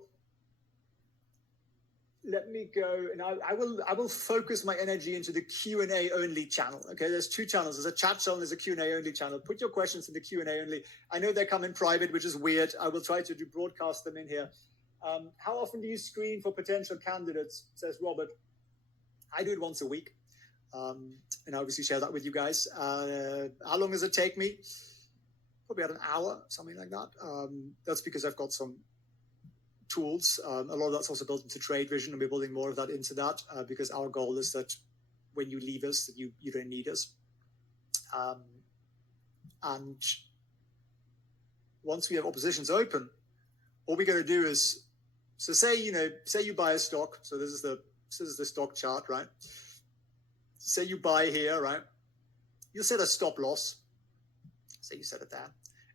let me go, and I will focus my energy into the Q&A only channel. Okay, there's 2 channels. There's a chat channel, there's a Q&A only channel. Put your questions in the Q&A only. I know they come in private, which is weird. I will try to broadcast them in here. How often do you screen for potential candidates, says Robert? I do it once a week. And I obviously share that with you guys. How long does it take me? Probably about an hour, something like that. That's because I've got some tools. A lot of that's also built into Trade Vision, and we're building more of that into that because our goal is that when you leave us, that you don't need us. And once we have oppositions open, what we're going to do is, so say you buy a stock. So this is the stock chart, right? Say you buy here, right? You set a stop loss. Say you set it there.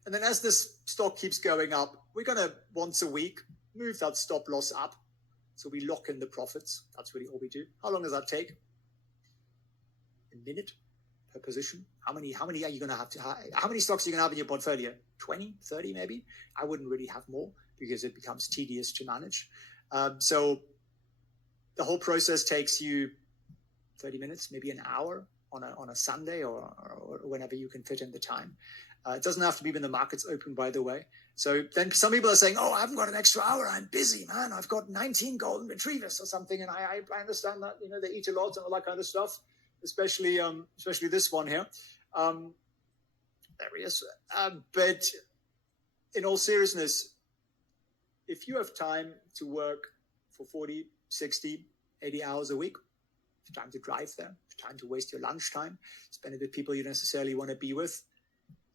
And then as this stock keeps going up, we're going to once a week move that stop loss up. So we lock in the profits. That's really all we do. How long does that take? A minute per position. How many are you going to have how many stocks are you going to have in your portfolio? 20, 30 maybe? I wouldn't really have more because it becomes tedious to manage. So the whole process takes you 30 minutes, maybe an hour on a Sunday or whenever you can fit in the time. It doesn't have to be when the market's open, by the way. So then some people are saying, oh, I haven't got an extra hour. I'm busy, man. I've got 19 golden retrievers or something. And I understand that, they eat a lot and all that kind of stuff, especially this one here. There he is. But in all seriousness, if you have time to work for 40, 60, 80 hours a week, time to drive there, time to waste your lunchtime, spend it with people you don't necessarily want to be with,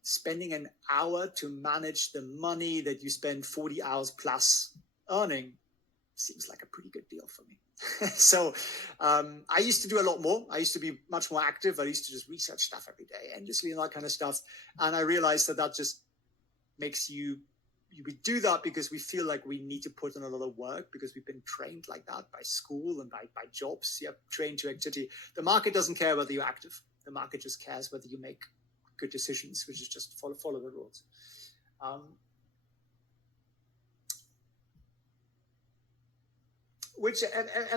spending an hour to manage the money that you spend 40 hours plus earning seems like a pretty good deal for me. So I used to do a lot more. I used to be much more active. I used to just research stuff every day, endlessly, and that kind of stuff. And I realized that just makes you we do that because we feel like we need to put in a lot of work because we've been trained like that by school and by jobs. You're trained to activity. The market doesn't care whether you're active. The market just cares whether you make good decisions, which is just follow the rules. Which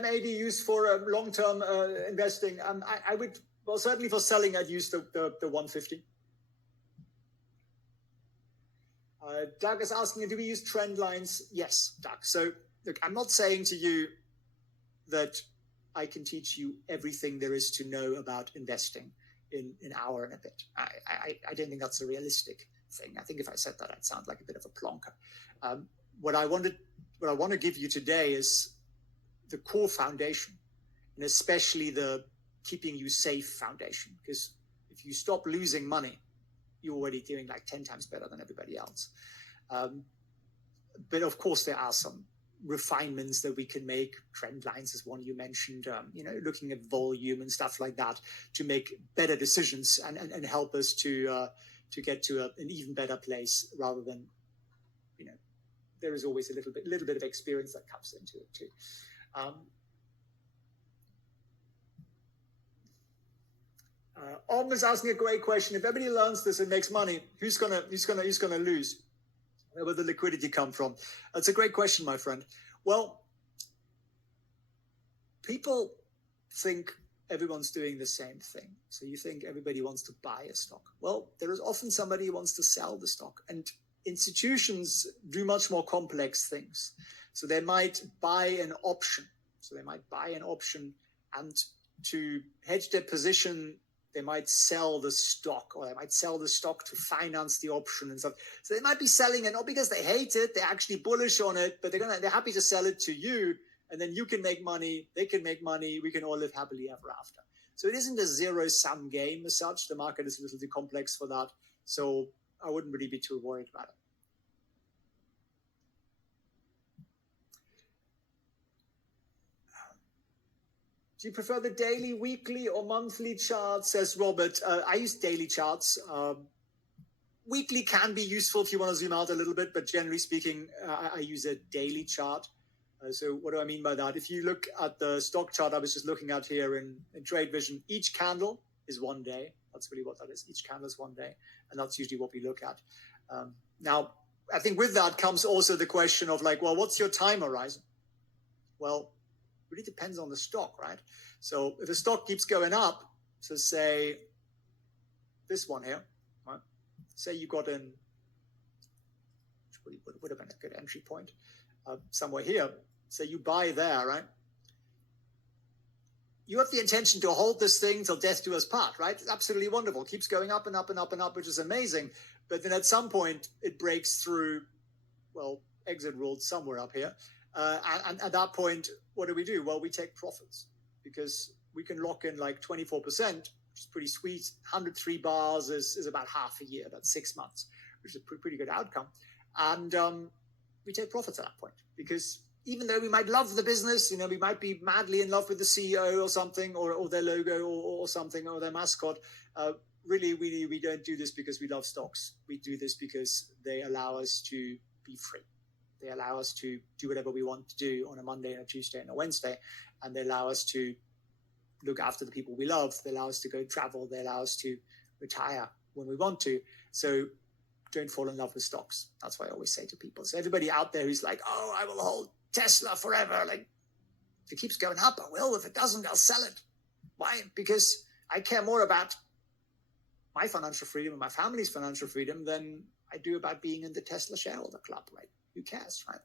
MA do you use for long-term investing? I would, well, certainly for selling, I'd use the 150. Doug is asking, do we use trend lines? Yes, Doug. So look, I'm not saying to you that I can teach you everything there is to know about investing in an hour and a bit. I don't think that's a realistic thing. I think if I said that, I'd sound like a bit of a plonker. What I want to give you today is the core foundation, and especially the keeping you safe foundation. Because if you stop losing money, you're already doing like 10 times better than everybody else. But of course, there are some refinements that we can make. Trend lines is one you mentioned, looking at volume and stuff like that to make better decisions and help us to get to an even better place rather than, there is always a little bit of experience that comes into it too. Om is asking a great question. If everybody learns this and makes money, who's gonna lose? Where will the liquidity come from? That's a great question, my friend. Well, people think everyone's doing the same thing. So you think everybody wants to buy a stock. Well, there is often somebody who wants to sell the stock, and institutions do much more complex things. So they might buy an option. And to hedge their position, they might sell the stock, or they might sell the stock to finance the option and stuff. So they might be selling it not because they hate it, they're actually bullish on it, but they're happy to sell it to you, and then you can make money, they can make money, we can all live happily ever after. So it isn't a zero-sum game as such. The market is a little too complex for that. So I wouldn't really be too worried about it. Do you prefer the daily, weekly, or monthly charts? Says Robert. I use daily charts. Weekly can be useful if you want to zoom out a little bit, but generally speaking, I use a daily chart. So what do I mean by that? If you look at the stock chart I was just looking at here in Trade Vision, each candle is 1 day. That's really what that is. Each candle is 1 day. And that's usually what we look at. Now, I think with that comes also the question of like, well, what's your time horizon? Well, really depends on the stock, right? So if the stock keeps going up, so say this one here, right? Say you got in, which would have been a good entry point, somewhere here. Say you buy there, right? You have the intention to hold this thing till death do us part, right? It's absolutely wonderful. Keeps going up and up and up and up, which is amazing. But then at some point it breaks through, well, exit rules somewhere up here. And at that point, what do? Well, we take profits because we can lock in like 24%, which is pretty sweet. 103 bars is about half a year. That's 6 months, which is a pretty good outcome. And we take profits at that point because even though we might love the business, we might be madly in love with the CEO or something, or their logo or something, or their mascot. Really, we don't do this because we love stocks. We do this because they allow us to be free. They allow us to do whatever we want to do on a Monday and a Tuesday and a Wednesday. And they allow us to look after the people we love. They allow us to go travel. They allow us to retire when we want to. So don't fall in love with stocks. That's what I always say to people. So everybody out there who's like, oh, I will hold Tesla forever. Like, if it keeps going up, I will. If it doesn't, I'll sell it. Why? Because I care more about my financial freedom and my family's financial freedom than I do about being in the Tesla shareholder club, right? Who cares, right?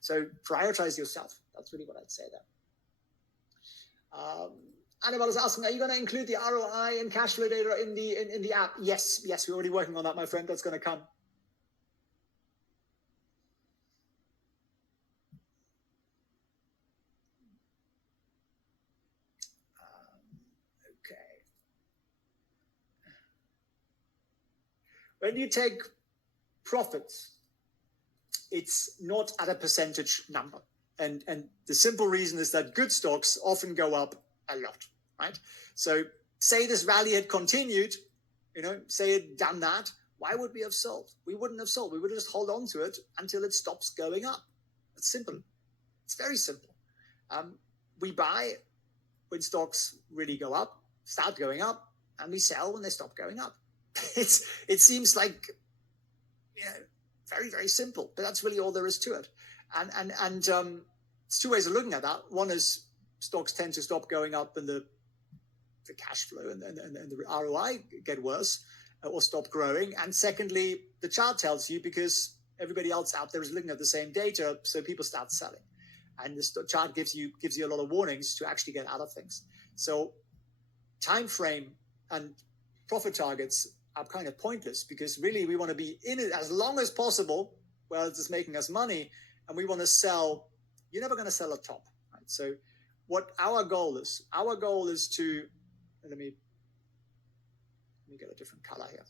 So prioritize yourself. That's really what I'd say there. Annabelle is asking, are you going to include the ROI and cash flow data in the app? Yes, we're already working on that, my friend. That's going to come. Okay. When you take profits, it's not at a percentage number. And the simple reason is that good stocks often go up a lot, right? So say this rally had continued, say it done that, why would we have sold? We wouldn't have sold. We would just hold on to it until it stops going up. It's simple. It's very simple. We buy when stocks really go up, start going up, and we sell when they stop going up. It seems like very, very simple, but that's really all there is to it. And it's two ways of looking at that. One is stocks tend to stop going up and the cash flow and the ROI get worse or stop growing. And secondly, the chart tells you, because everybody else out there is looking at the same data, so people start selling. And the chart gives you a lot of warnings to actually get out of things. So time frame and profit targets are kind of pointless, because really we want to be in it as long as possible while it's making us money, and we want to sell. You're never going to sell at top, right? So what our goal is to, let me get a different color here.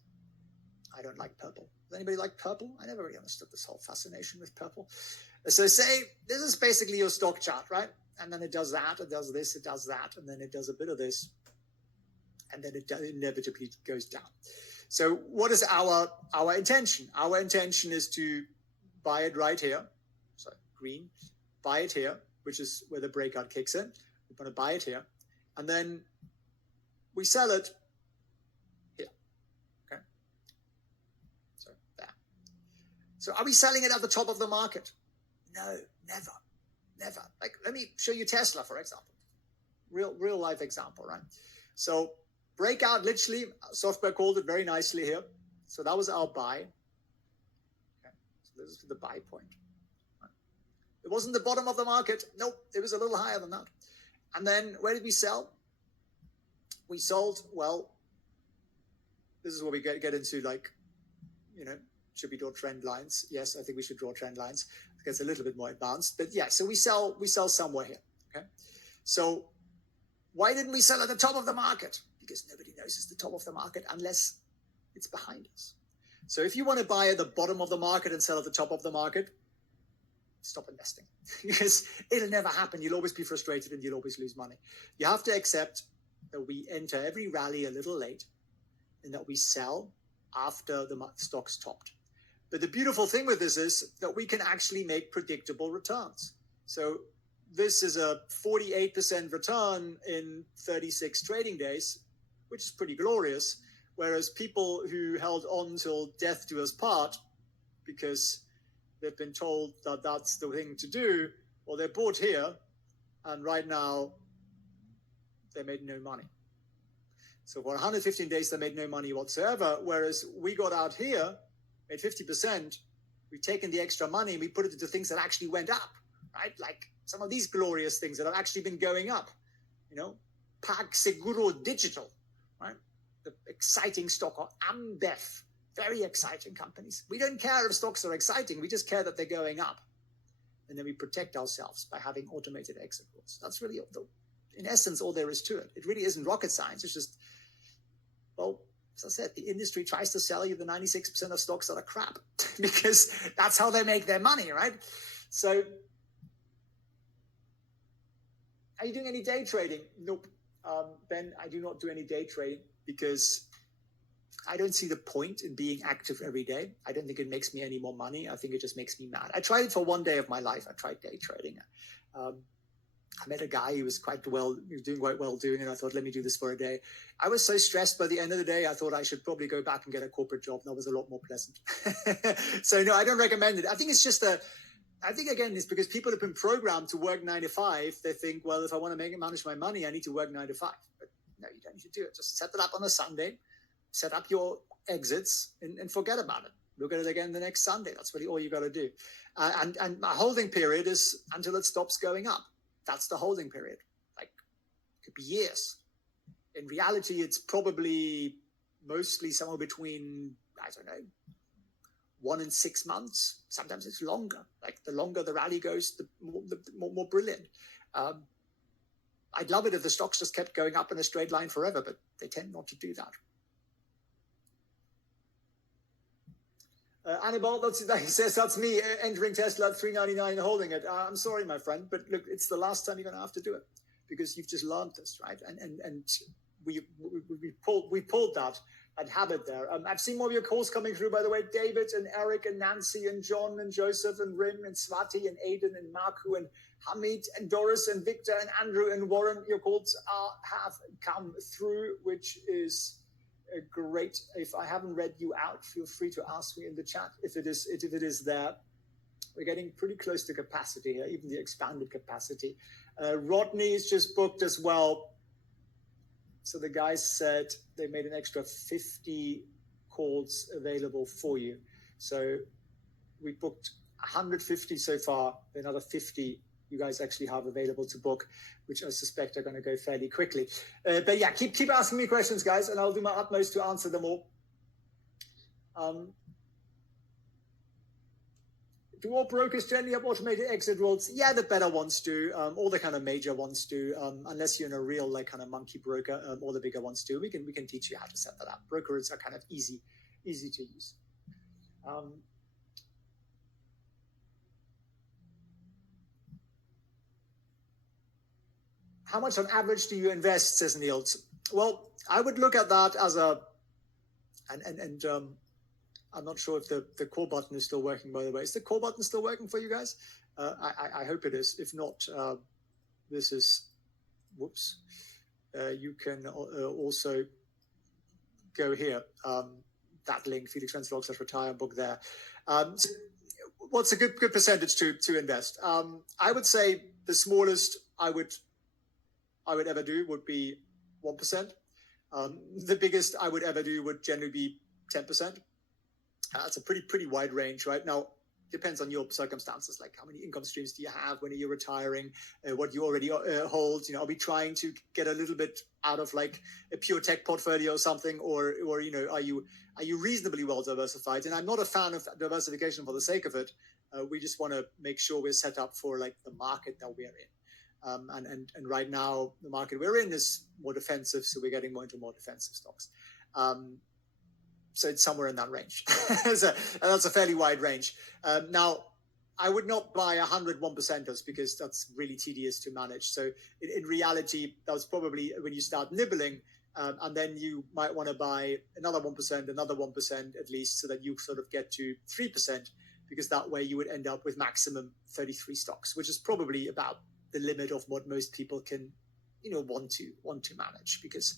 I don't like purple. Does anybody like purple? I never really understood this whole fascination with purple. So say this is basically your stock chart, right? And then it does that, it does this, it does that, and then it does a bit of this, and then it inevitably goes down. So what is our intention? Our intention is to buy it right here. So green, buy it here, which is where the breakout kicks in. We're going to buy it here, and then we sell it here. Okay. So there. So are we selling it at the top of the market? No, never. Like, let me show you Tesla, for example. Real life example, right? So breakout, literally, software called it very nicely here. So that was our buy. Okay. So this is the buy point. Right. It wasn't the bottom of the market. Nope, it was a little higher than that. And then where did we sell? We sold, well, this is where we get into, like, should we draw trend lines? Yes, I think we should draw trend lines. It gets a little bit more advanced, but yeah, so we sell somewhere here. Okay. So why didn't we sell at the top of the market? Because nobody knows it's the top of the market unless it's behind us. So if you want to buy at the bottom of the market and sell at the top of the market, stop investing, because it'll never happen. You'll always be frustrated and you'll always lose money. You have to accept that we enter every rally a little late and that we sell after the stock's topped. But the beautiful thing with this is that we can actually make predictable returns. So this is a 48% return in 36 trading days, which is pretty glorious. Whereas people who held on till death do us part because they've been told that that's the thing to do, well, they're bought here, and right now they made no money. So for 115 days, they made no money whatsoever. Whereas we got out here, made 50%, we've taken the extra money and we put it into things that actually went up, right? Like some of these glorious things that have actually been going up, Pag Seguro Digital, right? The exciting stock, or Ambev, very exciting companies. We don't care if stocks are exciting. We just care that they're going up. And then we protect ourselves by having automated exit rules. That's really, in essence, all there is to it. It really isn't rocket science. It's just, well, as I said, the industry tries to sell you the 96% of stocks that are crap because that's how they make their money, right? So, are you doing any day trading? Nope. Ben, I do not do any day trading because I don't see the point in being active every day. I don't think it makes me any more money. I think it just makes me mad. I tried it for one day of my life. I tried day trading. I met a guy who was doing quite well doing it. I thought, let me do this for a day. I was so stressed by the end of the day, I thought I should probably go back and get a corporate job. That was a lot more pleasant. So no, I don't recommend it. I think it's just again, it's because people have been programmed to work 9 to 5. They think, well, if I want to manage my money, I need to work 9 to 5. But no, you don't need to do it. Just set it up on a Sunday, set up your exits and forget about it. Look at it again the next Sunday. That's really all you got to do. And my holding period is until it stops going up. That's the holding period. Like, it could be years. In reality, it's probably mostly somewhere between, I don't know, 1 and 6 months. Sometimes it's longer. Like, the longer the rally goes, the more brilliant. I'd love it if the stocks just kept going up in a straight line forever, but they tend not to do that. Annabelle, he says that's me entering Tesla at $3.99 and holding it. I'm sorry, my friend, but look, it's the last time you're going to have to do it because you've just learned this, right? And we pulled that habit there. I've seen more of your calls coming through, by the way. David and Eric and Nancy and John and Joseph and Rim and Swati and Aiden and Marku and Hamid and Doris and Victor and Andrew and Warren. Your calls have come through, which is great. If I haven't read you out, feel free to ask me in the chat if it is there. We're getting pretty close to capacity here, even the expanded capacity. Rodney is just booked as well. So the guys said they made an extra 50 calls available for you. So we booked 150 so far, another 50 you guys actually have available to book, which I suspect are going to go fairly quickly. But yeah, keep asking me questions, guys, and I'll do my utmost to answer them all. Do all brokers generally have automated exit rules? Yeah, the better ones do. All the kind of major ones do. Unless you're in a real like kind of monkey broker, all the bigger ones do. We can teach you how to set that up. Brokers are kind of easy to use. How much on average do you invest, says Niels? Well, I would look at that as I'm not sure if the call button is still working, by the way. Is the call button still working for you guys? I hope it is. If not, this is, whoops. You can also go here. That link, felixrentzlog/retire, book there. So what's a good percentage to invest? I would say the smallest I would ever do would be 1%. The biggest I would ever do would generally be 10%. That's a pretty wide range, right? Now, depends on your circumstances, like how many income streams do you have, when are you retiring, what you already hold. Are we trying to get a little bit out of like a pure tech portfolio or something, or are you reasonably well diversified? And I'm not a fan of diversification for the sake of it. We just want to make sure we're set up for like the market that we're in. And right now the market we're in is more defensive, so we're getting more into more defensive stocks. So it's somewhere in that range. So that's a fairly wide range. Now, I would not buy 100 1%ers because that's really tedious to manage. So in reality, that was probably when you start nibbling, and then you might want to buy another 1%, another 1% at least, so that you sort of get to 3%, because that way you would end up with maximum 33 stocks, which is probably about the limit of what most people can, want to manage, because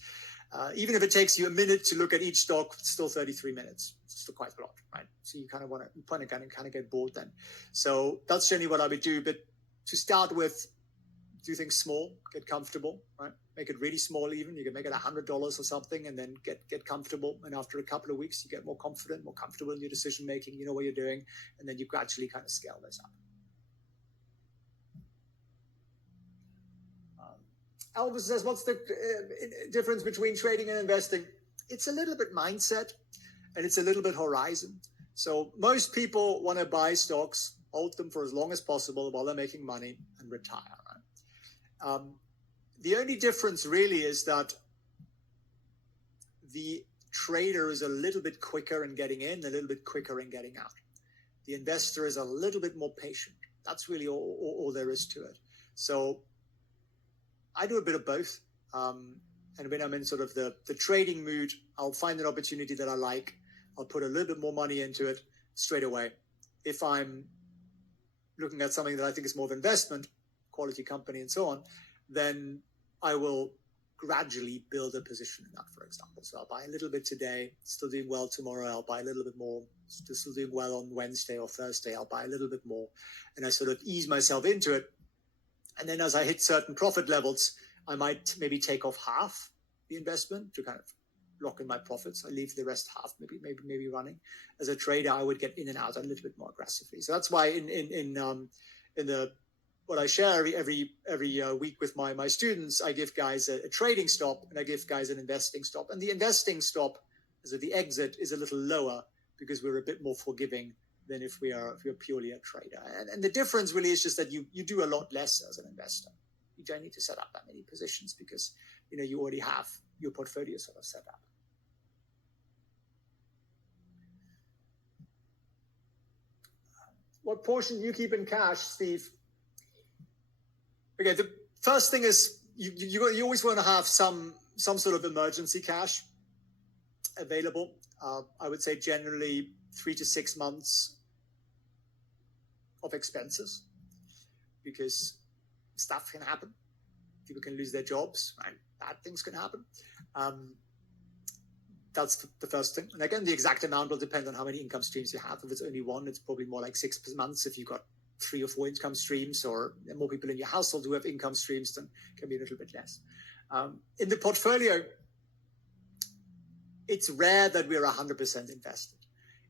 even if it takes you a minute to look at each stock, it's still 33 minutes. It's still quite a lot, right? So you kind of get bored then. So that's generally what I would do. But to start with, do things small, get comfortable, right? Make it really small even. You can make it $100 or something, and then get comfortable. And after a couple of weeks, you get more confident, more comfortable in your decision making. You know what you're doing, and then you gradually kind of scale this up. Elvis says, what's the difference between trading and investing? It's a little bit mindset, and it's a little bit horizon. So most people want to buy stocks, hold them for as long as possible while they're making money, and retire. Right? The only difference really is that the trader is a little bit quicker in getting in, a little bit quicker in getting out. The investor is a little bit more patient. That's really all there is to it. So I do a bit of both. And when I'm in sort of the trading mood, I'll find an opportunity that I like. I'll put a little bit more money into it straight away. If I'm looking at something that I think is more of investment, quality company and so on, then I will gradually build a position in that, for example. So I'll buy a little bit today, still doing well tomorrow. I'll buy a little bit more, still doing well on Wednesday or Thursday. I'll buy a little bit more. And I sort of ease myself into it. And then as I hit certain profit levels, I might maybe take off half the investment to kind of lock in my profits. I leave the rest half, maybe running. As a trader, I would get in and out a little bit more aggressively. So that's why in the what I share every week with my students, I give guys a trading stop and I give guys an investing stop. And the investing stop, so the exit, is a little lower because we're a bit more forgiving than if you're purely a trader. And the difference really is just that you do a lot less as an investor. You don't need to set up that many positions because you already have your portfolio sort of set up. What portion do you keep in cash, Steve? Okay, the first thing is you always want to have some sort of emergency cash available. I would say generally 3 to 6 months of expenses, because stuff can happen. People can lose their jobs, right? Bad things can happen. That's the first thing. And again, the exact amount will depend on how many income streams you have. If it's only one, it's probably more like 6 months. If you've got 3 or 4 income streams, or more people in your household who have income streams, then it can be a little bit less. In the portfolio, it's rare that we're 100% invested.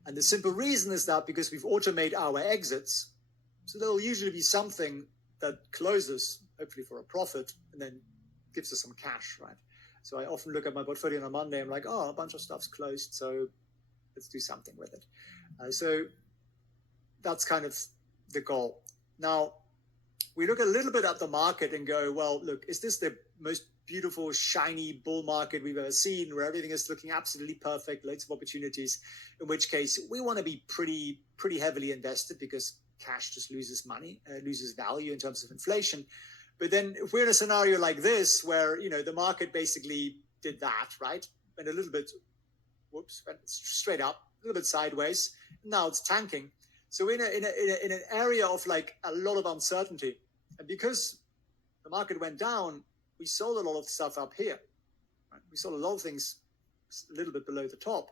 And the simple reason is that because we've automated our exits, so there'll usually be something that closes, hopefully for a profit, and then gives us some cash, right? So I often look at my portfolio on a Monday, I'm like, oh, a bunch of stuff's closed, so let's do something with it. So that's kind of the goal. Now, we look a little bit at the market and go, well, look, is this the most beautiful, shiny bull market we've ever seen, where everything is looking absolutely perfect, loads of opportunities, in which case we want to be pretty heavily invested, because cash just loses money, loses value in terms of inflation. But then if we're in a scenario like this, where, you know, the market basically did that, right? And a little bit, went straight up, a little bit sideways. Now it's tanking. So in an area of like a lot of uncertainty, and because the market went down, we sold a lot of stuff up here. Right? We sold a lot of things a little bit below the top,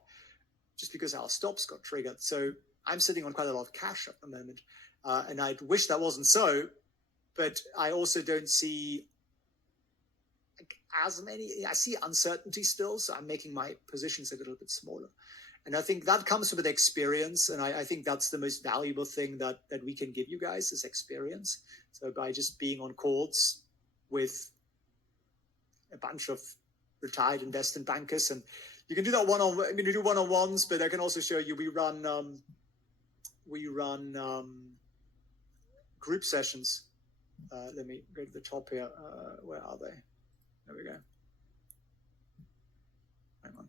just because our stops got triggered. So I'm sitting on quite a lot of cash at the moment, and I wish that wasn't so. But I also don't see as many. I see uncertainty still, so I'm making my positions a little bit smaller. And I think that comes with experience, and I think that's the most valuable thing that we can give you guys, is experience. So by just being on calls with a bunch of retired investment bankers, and you can do that one-on-one. I mean, we do one-on-ones, but I can also show you we run group sessions. Let me go to the top here. Where are they? There we go. Hang on.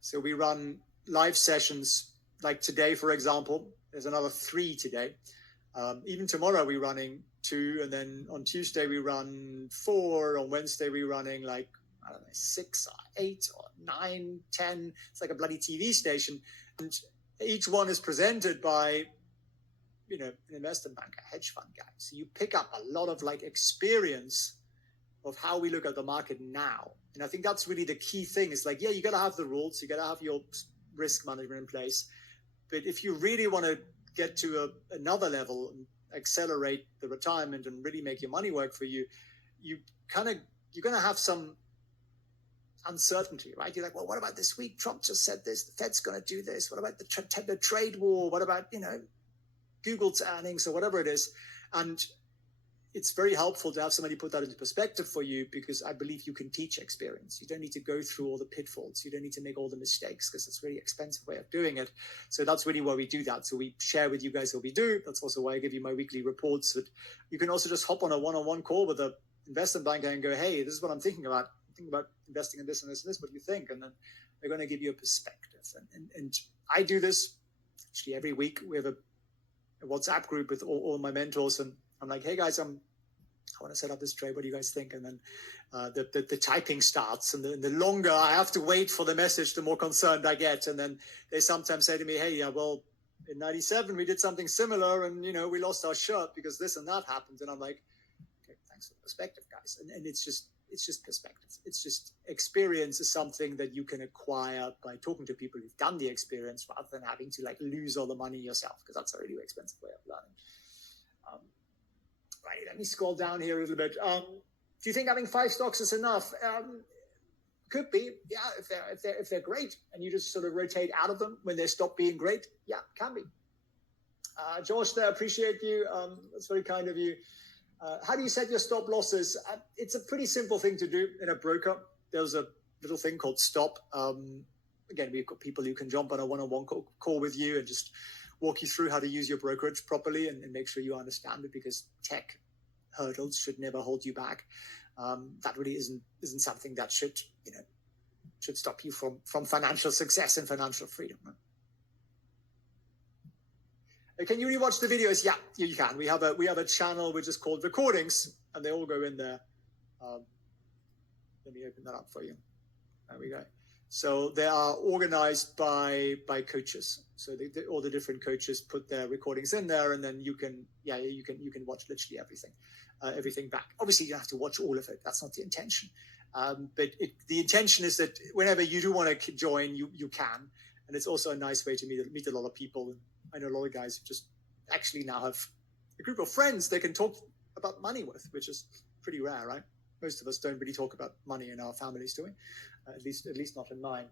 So we run live sessions, like today, for example. There's another 3 today. Even tomorrow we're running 2, and then on Tuesday we run 4. On Wednesday we're running like, I don't know, 6 or 8 or 9, 10. It's like a bloody TV station. And each one is presented by, you know, an investment banker, hedge fund guy. So you pick up a lot of like experience of how we look at the market now. And I think that's really the key thing. It's like, yeah, you got to have the rules. You got to have your risk management in place. But if you really want to get to another level and accelerate the retirement and really make your money work for you, you're going to have some uncertainty, right? You're like, well, what about this week? Trump just said this. The Fed's going to do this. What about the trade war? What about, you know, Google's earnings or whatever it is? And it's very helpful to have somebody put that into perspective for you, because I believe you can teach experience. You don't need to go through all the pitfalls. You don't need to make all the mistakes, because it's a really expensive way of doing it. So that's really why we do that. So we share with you guys what we do. That's also why I give you my weekly reports. That you can also just hop on a one-on-one call with an investment banker and go, hey, this is what I'm thinking about. I'm thinking about investing in this and this and this. What do you think? And then they're going to give you a perspective. And I do this actually every week. We have a WhatsApp group with all my mentors, and I'm like, hey guys, I want to set up this trade. What do you guys think? And then the typing starts, and the longer I have to wait for the message, the more concerned I get. And then they sometimes say to me, hey, yeah, well, in 97 we did something similar, and you know, we lost our shirt because this and that happened. And I'm like, okay, thanks for the perspective, guys. And it's just perspective. It's just experience is something that you can acquire by talking to people who've done the experience, rather than having to like lose all the money yourself, because that's a really expensive way of learning. Right, let me scroll down here a little bit. Do you think having 5 stocks is enough? Could be, yeah. If they're great, and you just sort of rotate out of them when they stop being great, yeah, can be. Josh, I appreciate you. That's very kind of you. How do you set your stop losses? It's a pretty simple thing to do in a broker. There's a little thing called stop. Again, we've got people who can jump on a one-on-one call with you and just walk you through how to use your brokerage properly and make sure you understand it, because tech hurdles should never hold you back. That really isn't something that should stop you from financial success and financial freedom. Can you rewatch the videos? Yeah, you can. We have a channel which is called Recordings, and they all go in there. Let me open that up for you. There we go. So they are organized by coaches. So all the different coaches put their recordings in there, and then you can watch literally everything back. Obviously, you don't have to watch all of it. That's not the intention. But the intention is that whenever you do want to join, you can. And it's also a nice way to meet a lot of people. I know a lot of guys who just actually now have a group of friends they can talk about money with, which is pretty rare, right? Most of us don't really talk about money in our families, do we? At least not in mine.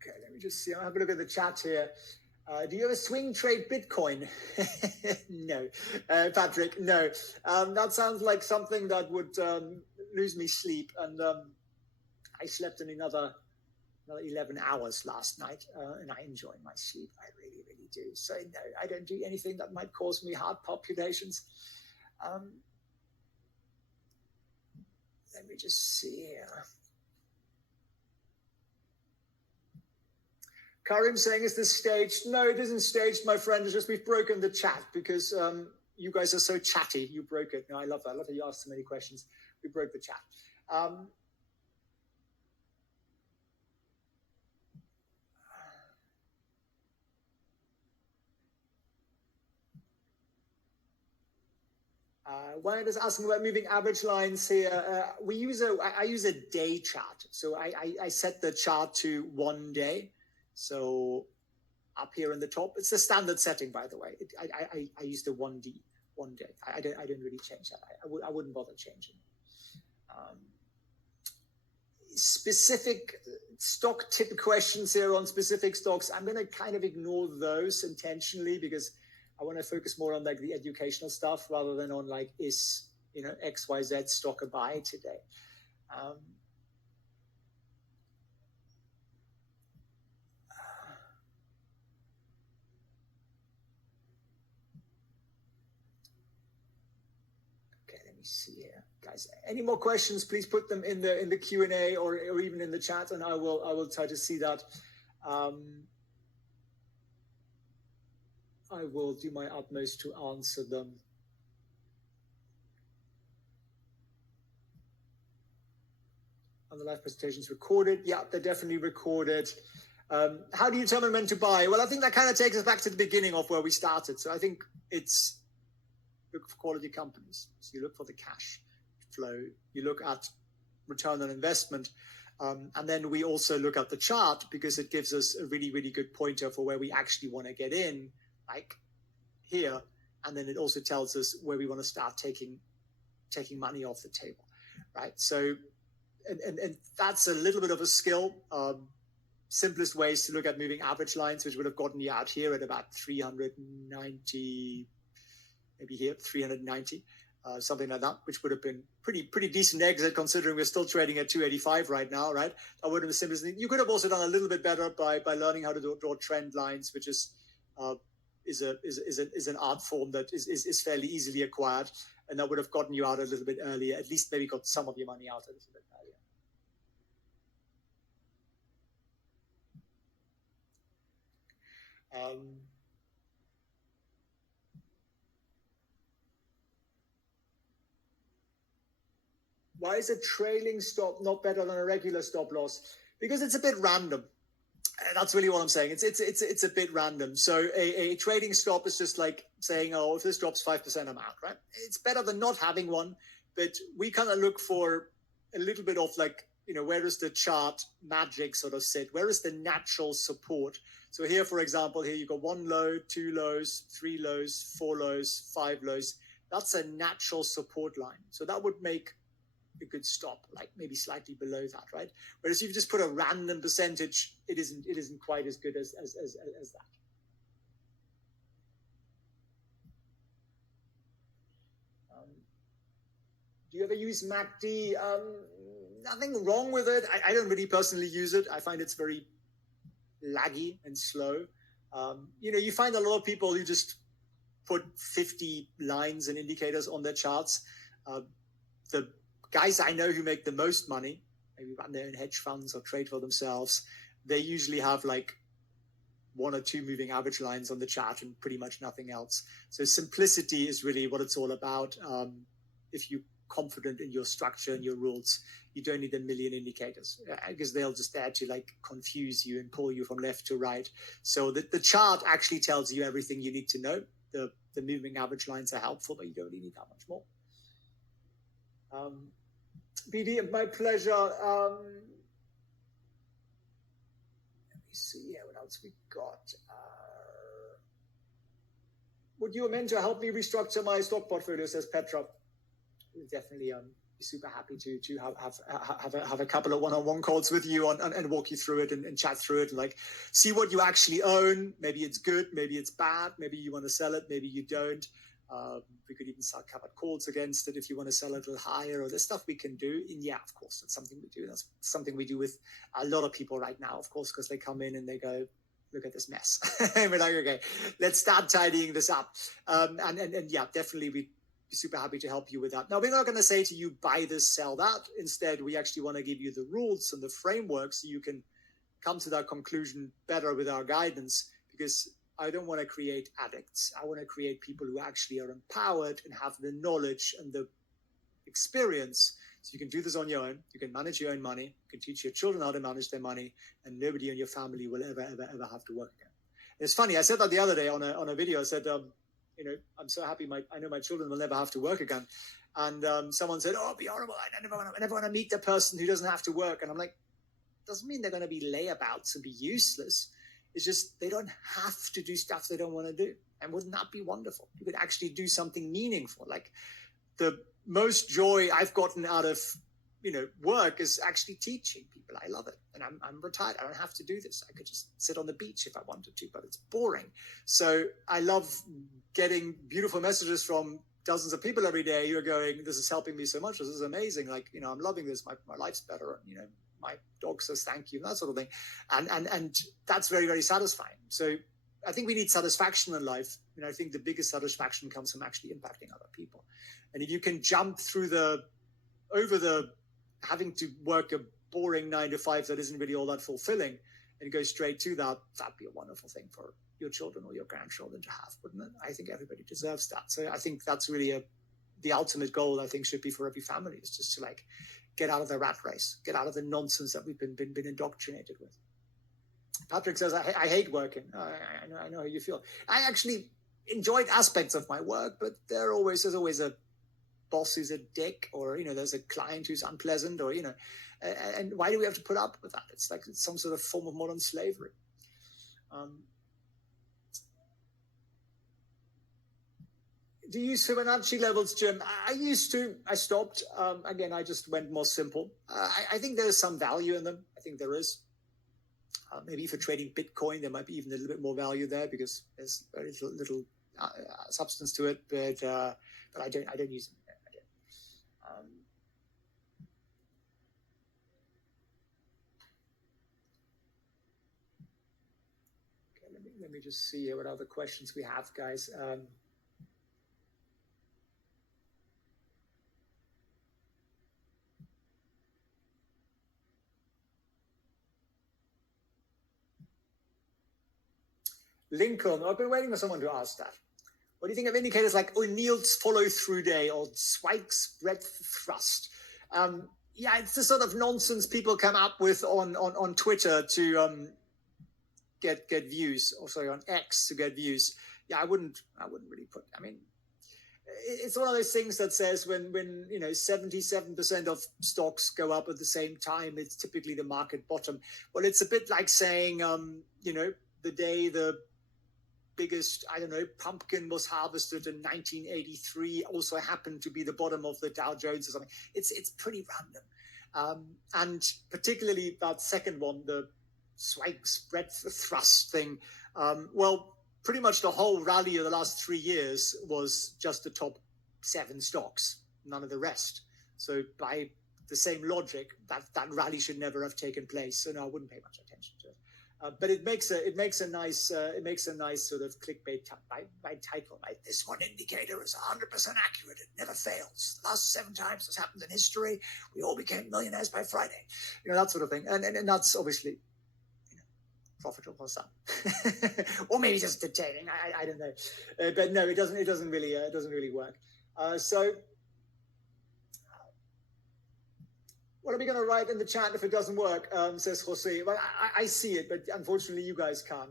Okay, let me just see. I'll have a look at the chat here. Do you ever swing trade Bitcoin? No. Patrick, no. That sounds like something that would lose me sleep. And I slept in another 11 hours last night, and I enjoy my sleep. I really, really do. So no, I don't do anything that might cause me heart palpitations. Let me just see here. Karim saying, is this staged? No, it isn't staged, my friend. It's just we've broken the chat because you guys are so chatty. You broke it. No, I love that. I love that you asked so many questions. We broke the chat. Wyatt is asking about moving average lines here. I use a day chart. So I set the chart to 1 day. So up here in the top, it's the standard setting, by the way. I use the 1 day. I don't really change that. I wouldn't bother changing. Specific stock tip questions here on specific stocks. I'm going to kind of ignore those intentionally because I want to focus more on like the educational stuff rather than on like XYZ stock a buy today. See here, guys. Any more questions? Please put them in the Q&A or even in the chat, and I will try to see that. I will do my utmost to answer them. And the live presentations recorded? Yeah, they're definitely recorded. How do you determine when to buy? Well, I think that kind of takes us back to the beginning of where we started. So I think it's look for quality companies. So you look for the cash flow. You look at return on investment. And then we also look at the chart because it gives us a really, really good pointer for where we actually want to get in, like here. And then it also tells us where we want to start taking money off the table, right? So, and that's a little bit of a skill. Simplest ways to look at moving average lines, which would have gotten you out here at about 390, maybe here 390, something like that, which would have been pretty decent exit considering we're still trading at 285 right now, right? That would have been simple. You could have also done a little bit better by learning how to draw trend lines, which is an art form that is fairly easily acquired, and that would have gotten you out a little bit earlier. At least maybe got some of your money out a little bit earlier. Why is a trailing stop not better than a regular stop loss? Because it's a bit random. That's really what I'm saying. It's a bit random. So a trading stop is just like saying, oh, if this drops 5%, I'm out, right? It's better than not having one, but we kind of look for a little bit of like, where does the chart magic sort of sit? Where is the natural support? So here, for example, here you've got 1 low, 2 lows, 3 lows, 4 lows, 5 lows. That's a natural support line. So that would make a good stop, like maybe slightly below that, right? Whereas if you just put a random percentage, it isn't quite as good as that. Do you ever use MACD? Nothing wrong with it. I don't really personally use it. I find it's very laggy and slow. You find a lot of people who just put 50 lines and indicators on their charts. The guys I know who make the most money, maybe run their own hedge funds or trade for themselves, they usually have like 1 or 2 moving average lines on the chart and pretty much nothing else. So simplicity is really what it's all about. If you're confident in your structure and your rules, you don't need a million indicators because they'll just there to like confuse you and pull you from left to right. So the chart actually tells you everything you need to know. The moving average lines are helpful, but you don't really need that much more. BD, my pleasure. Let me see here what else we got. Would you amend to help me restructure my stock portfolio, says Petra. We'll definitely be super happy to have a couple of one-on-one calls with you and walk you through it and chat through it and like see what you actually own. Maybe it's good, maybe it's bad, maybe you want to sell it, maybe you don't. We could even start covered calls against it if you want to sell it a little higher, or there's stuff we can do. And yeah, of course, that's something we do. That's something we do with a lot of people right now, of course, because they come in and they go, look at this mess. And we're like, okay, let's start tidying this up. And yeah, definitely we'd be super happy to help you with that. Now, we're not going to say to you, buy this, sell that. Instead, we actually want to give you the rules and the framework so you can come to that conclusion better with our guidance, because I don't want to create addicts. I want to create people who actually are empowered and have the knowledge and the experience. So you can do this on your own. You can manage your own money. You can teach your children how to manage their money, and nobody in your family will ever have to work again. And it's funny. I said that the other day on a video. I said, I'm so happy. I know my children will never have to work again. And someone said, oh, it'd be horrible. I never want to meet the person who doesn't have to work. And I'm like, doesn't mean they're going to be layabouts and be useless. It's just they don't have to do stuff they don't want to do. And wouldn't that be wonderful? You could actually do something meaningful. Like the most joy I've gotten out of, work is actually teaching people. I love it. And I'm retired. I don't have to do this. I could just sit on the beach if I wanted to, but it's boring. So I love getting beautiful messages from dozens of people every day who are going, this is helping me so much. This is amazing. Like, I'm loving this. My life's better. My dog says thank you, and that sort of thing. And that's very, very satisfying. So I think we need satisfaction in life. I think the biggest satisfaction comes from actually impacting other people. And if you can jump through over the having to work a boring 9 to 5 that isn't really all that fulfilling and go straight to that'd be a wonderful thing for your children or your grandchildren to have, wouldn't it? I think everybody deserves that. So I think that's really the ultimate goal, I think, should be for every family, is just to like get out of the rat race, get out of the nonsense that we've been indoctrinated with. Patrick says, I hate working. I know how you feel. I actually enjoyed aspects of my work, but there's always a boss who's a dick, or, there's a client who's unpleasant, or, and why do we have to put up with that? It's like some sort of form of modern slavery. Do you use Fibonacci levels, Jim? I used to. I stopped. Again, I just went more simple. I think there is some value in them. I think there is. Maybe for trading Bitcoin, there might be even a little bit more value there because there's very little substance to it. But I don't use them. Okay, let me just see what other questions we have, guys. Lincoln, I've been waiting for someone to ask that. What do you think of indicators like O'Neill's follow-through day or Zweig's breadth thrust? Yeah, it's the sort of nonsense people come up with on Twitter to get views, or sorry, on X to get views. Yeah, I wouldn't really put. I mean, it's one of those things that says when 77% of stocks go up at the same time, it's typically the market bottom. Well, it's a bit like saying the day the biggest, pumpkin was harvested in 1983 also happened to be the bottom of the Dow Jones or something. It's pretty random. And particularly that second one, the Zweig's breadth thrust thing. Well, pretty much the whole rally of the last 3 years was just the top 7 stocks, none of the rest. So by the same logic, that rally should never have taken place. So no, I wouldn't pay much attention to it. But it makes a nice sort of clickbait by title, right? This one indicator is 100% accurate. It never fails. The last 7 times this happened in history. We all became millionaires by Friday. That sort of thing. And that's obviously profitable for some, or maybe just entertaining. I don't know, but no, it doesn't really work. So what are we going to write in the chat if it doesn't work? Says Jose. Well, I see it, but unfortunately you guys can't.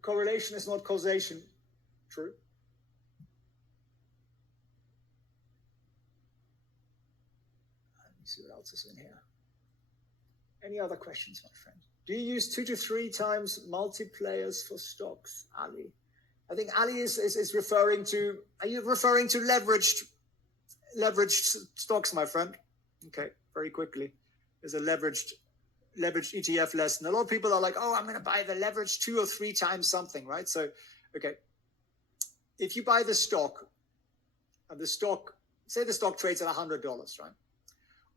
Correlation is not causation. True. Let me see what else is in here. Any other questions, my friend? Do you use 2 to 3 times multiplayers for stocks, Ali? I think Ali is referring to. Are you referring to leveraged stocks, my friend? Okay, very quickly. There's a leveraged ETF lesson. A lot of people are like, oh, I'm going to buy the leveraged 2 or 3 times something, right? So, okay, if you buy the stock, and say the stock trades at $100, right?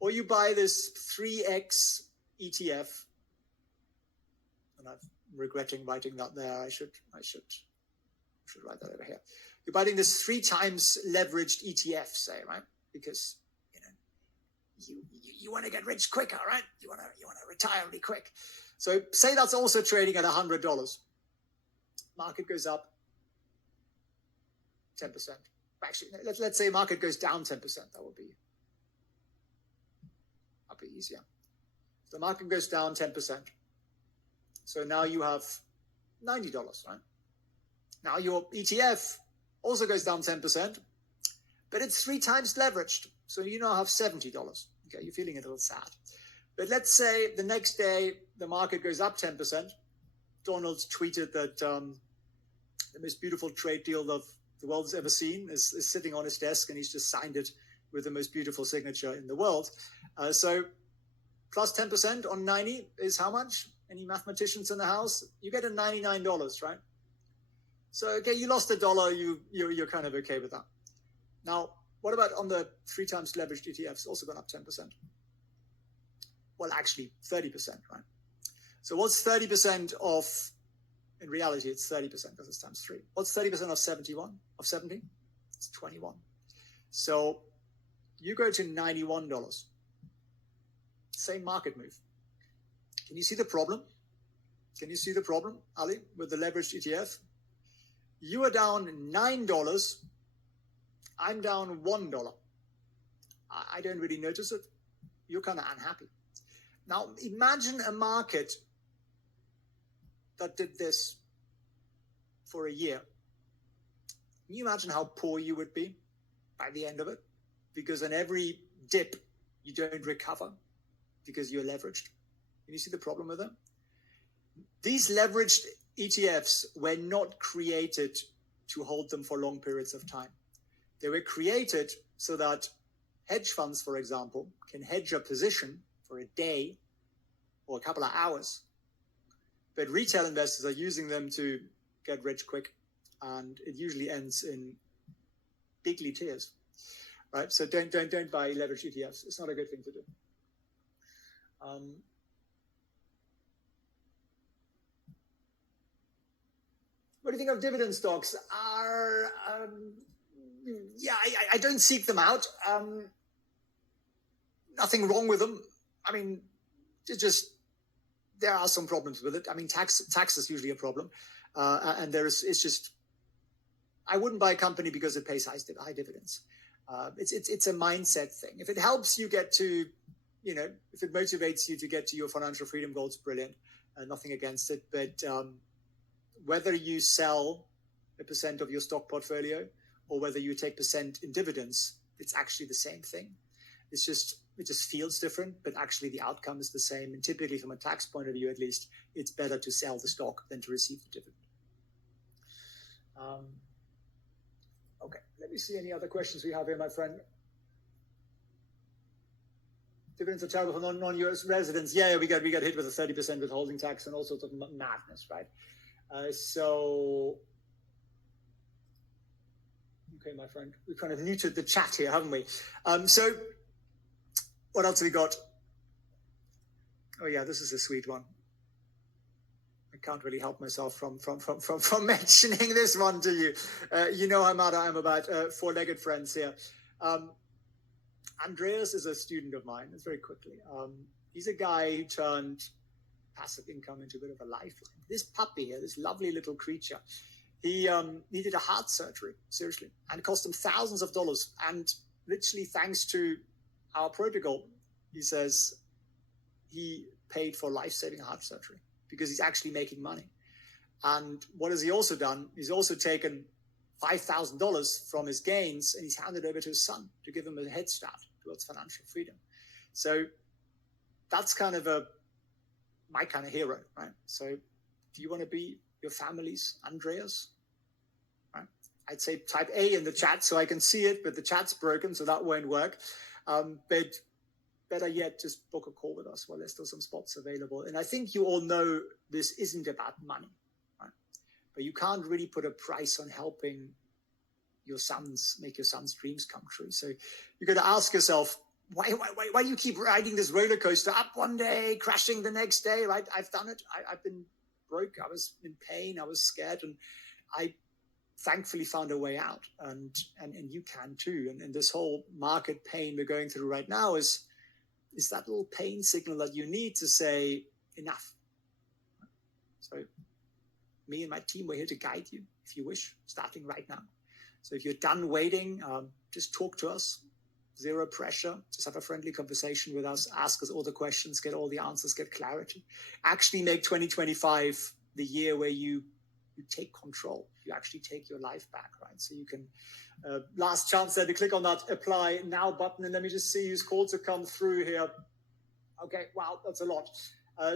Or you buy this 3x ETF, and I'm regretting writing that there. I should write that over here. You're buying this 3 times leveraged ETF, say, right? Because you want to get rich quicker, right? You want to retire really quick. So say that's also trading at $100. Market goes up 10%. Actually, let's say market goes down 10%. That'd be easier. The market goes down 10%. So now you have $90, right? Now your ETF also goes down 10%, but it's 3 times leveraged. So you now have $70. Okay, you're feeling a little sad. But let's say the next day the market goes up 10%. Donald tweeted that the most beautiful trade deal of the world's ever seen is sitting on his desk, and he's just signed it with the most beautiful signature in the world. So plus 10% on 90 is how much? Any mathematicians in the house? You get a $99, right? So, okay, you lost $1. You're kind of okay with that. Now, what about on the 3 times leveraged ETFs? Also gone up 10%. Well, actually 30%, right? So what's 30% of, in reality, it's 30% because it's times 3. What's 30% of 70? It's 21. So you go to $91. Same market move. Can you see the problem? Ali, with the leveraged ETF? You are down $9. I'm down $1. I don't really notice it. You're kind of unhappy. Now, imagine a market that did this for a year. Can you imagine how poor you would be by the end of it? Because in every dip, you don't recover because you're leveraged. Can you see the problem with them? These leveraged ETFs were not created to hold them for long periods of time. They were created so that hedge funds, for example, can hedge a position for a day or a couple of hours. But retail investors are using them to get rich quick, and it usually ends in bigly tears, right? So don't buy leveraged ETFs. It's not a good thing to do. What do you think of dividend stocks? I don't seek them out. Nothing wrong with them. I mean, there are some problems with it. I mean, tax is usually a problem, and it's just, I wouldn't buy a company because it pays high dividends. It's a mindset thing. If it helps you get to, if it motivates you to get to your financial freedom goals, brilliant. Nothing against it, but whether you sell a percent of your stock portfolio or whether you take percent in dividends, it's actually the same thing. It just feels different, but actually the outcome is the same. And typically, from a tax point of view, at least, it's better to sell the stock than to receive the dividend. Okay, let me see any other questions we have here, my friend. Dividends are terrible for non-US residents. Yeah, we got hit with a 30% withholding tax and all sorts of madness, right? Okay, my friend, we've kind of muted the chat here, haven't we? So What else we got? Oh yeah, this is a sweet one. I can't really help myself from mentioning this one to you. You know how mad I am about four-legged friends here. Andreas is a student of mine. It's very quickly. He's a guy who turned passive income into a bit of a lifeline. This puppy here, this lovely little creature, he needed a heart surgery, seriously, and it cost him thousands of dollars. And literally, thanks to our protocol, he says he paid for life-saving heart surgery because he's actually making money. And what has he also done? He's also taken $5,000 from his gains and he's handed over to his son to give him a head start towards financial freedom. So that's kind of my kind of hero, right? So do you want to be your family's Andreas? Right? I'd say type A in the chat so I can see it, but the chat's broken, so that won't work. But better yet, just book a call with us while there's still some spots available. And I think you all know this isn't about money, right? But you can't really put a price on helping your sons make your son's dreams come true. So you're going to ask yourself, why do you keep riding this roller coaster up one day, crashing the next day, right? I've done it. I've been broke. I was in pain. I was scared. And I thankfully found a way out. And you can too. And this whole market pain we're going through right now is that little pain signal that you need to say enough. So me and my team, we're here to guide you if you wish, starting right now. So if you're done waiting, just talk to us. Zero pressure. Just have a friendly conversation with us. Ask us all the questions, get all the answers, get clarity. Actually make 2025 the year where you take control. You actually take your life back, right? So you can, last chance there to click on that apply now button. And let me just see whose calls have come through here. Okay, wow, that's a lot.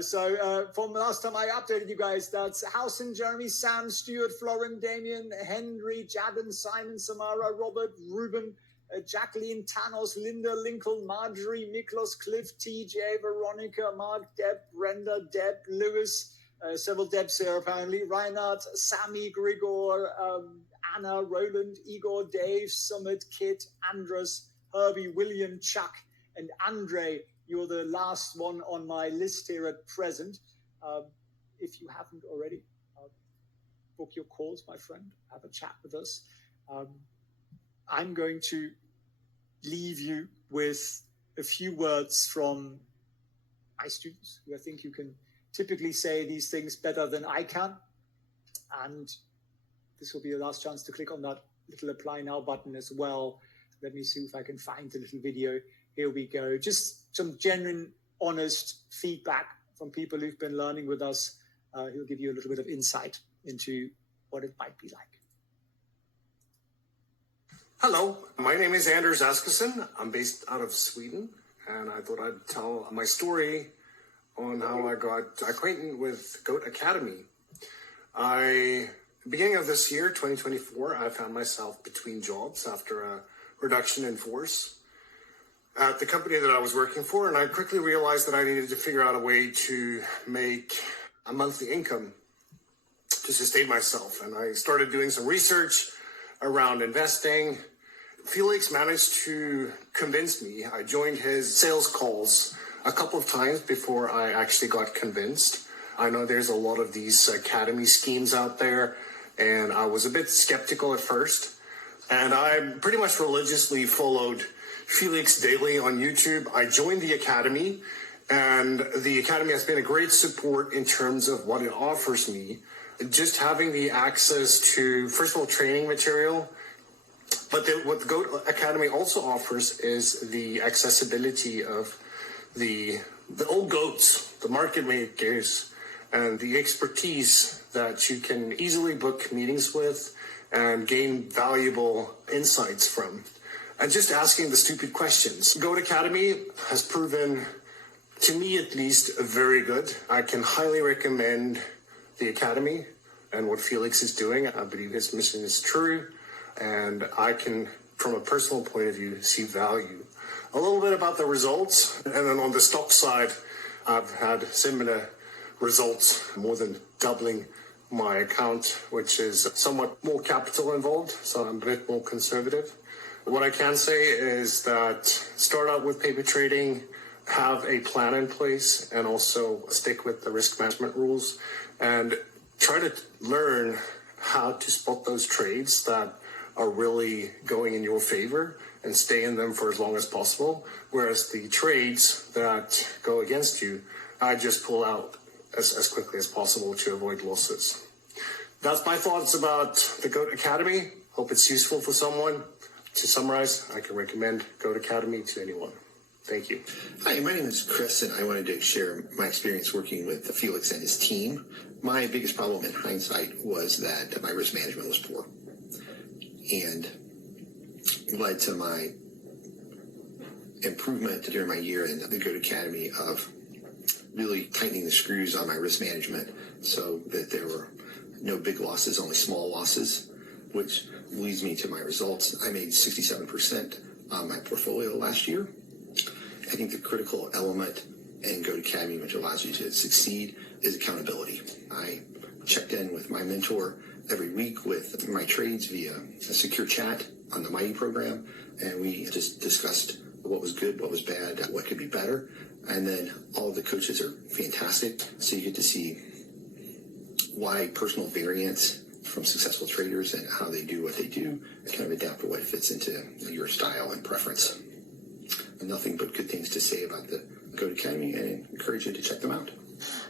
So from the last time I updated you guys, that's Housen, Jeremy, Sam, Stuart, Florin, Damien, Henry, Jadon, Simon, Samara, Robert, Ruben, Jacqueline, Thanos, Linda, Lincoln, Marjorie, Miklos, Cliff, TJ, Veronica, Mark, Deb, Brenda, Deb, Lewis, several Debs here apparently, Reinhard, Sammy, Grigor, Anna, Roland, Igor, Dave, Summit, Kit, Andres, Herbie, William, Chuck, and Andre. You're the last one on my list here at present. If you haven't already, book your calls, my friend. Have a chat with us. I'm going to leave you with a few words from my students who I think you can typically say these things better than I can. And this will be your last chance to click on that little apply now button as well. Let me see if I can find the little video. Here we go. Just some genuine, honest feedback from people who've been learning with us. He'll give you a little bit of insight into what it might be like. Hello, my name is Anders Askesen. I'm based out of Sweden, and I thought I'd tell my story on how I got acquainted with Goat Academy. Beginning of this year, 2024, I found myself between jobs after a reduction in force at the company that I was working for, and I quickly realized that I needed to figure out a way to make a monthly income to sustain myself. And I started doing some research around investing. Felix managed to convince me. I joined his sales calls a couple of times before I actually got convinced. I know there's a lot of these academy schemes out there, and I was a bit skeptical at first. And I pretty much religiously followed Felix daily on YouTube. I joined the academy, and the academy has been a great support in terms of what it offers me. Just having the access to, first of all, training material, but what the Goat Academy also offers is the accessibility of the old goats, the market makers, and the expertise that you can easily book meetings with and gain valuable insights from. And just asking the stupid questions. Goat Academy has proven, to me at least, very good. I can highly recommend the Academy and what Felix is doing. I believe his mission is true, and I can, from a personal point of view, see value. A little bit about the results, and then on the stock side, I've had similar results, more than doubling my account, which is somewhat more capital involved, so I'm a bit more conservative. What I can say is that start out with paper trading, have a plan in place and also stick with the risk management rules and try to learn how to spot those trades that are really going in your favor and stay in them for as long as possible. Whereas the trades that go against you, I just pull out as quickly as possible to avoid losses. That's my thoughts about the GOAT Academy. Hope it's useful for someone. To summarize, I can recommend GOAT Academy to anyone. Thank you. Hi, my name is Chris, and I wanted to share my experience working with Felix and his team. My biggest problem in hindsight was that my risk management was poor, and led to my improvement during my year in the GOAT Academy of really tightening the screws on my risk management so that there were no big losses, only small losses, which leads me to my results. I made 67% on my portfolio last year. I think the critical element in GOAT Academy, which allows you to succeed, is accountability. I checked in with my mentor every week with my trades via a secure chat on the Mighty program, and we just discussed what was good, what was bad, what could be better. And then all of the coaches are fantastic, so you get to see why personal variance from successful traders and how they do what they do, and kind of adapt to what fits into your style and preference. Nothing but good things to say about the GOAT Academy, and I encourage you to check them out.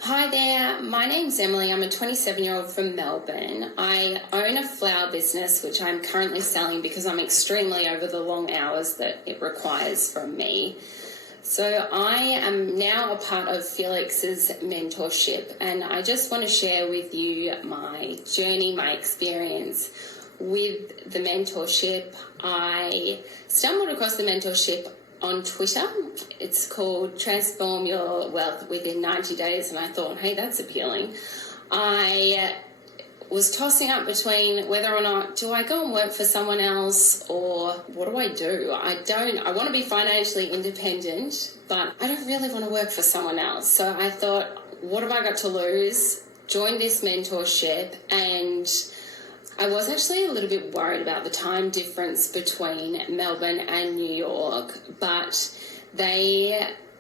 Hi there, my name's Emily. I'm a 27-year-old from Melbourne. I own a flower business, which I'm currently selling because I'm extremely over the long hours that it requires from me. So I am now a part of Felix's mentorship, and I just want to share with you my journey, my experience with the mentorship. I stumbled across the mentorship on Twitter. It's called Transform Your Wealth Within 90 Days, and I thought, hey, that's appealing. I was tossing up between whether or not do I go and work for someone else or what do? I want to be financially independent, but I don't really want to work for someone else. So I thought, what have I got to lose? Join this mentorship, and I was actually a little bit worried about the time difference between Melbourne and New York, but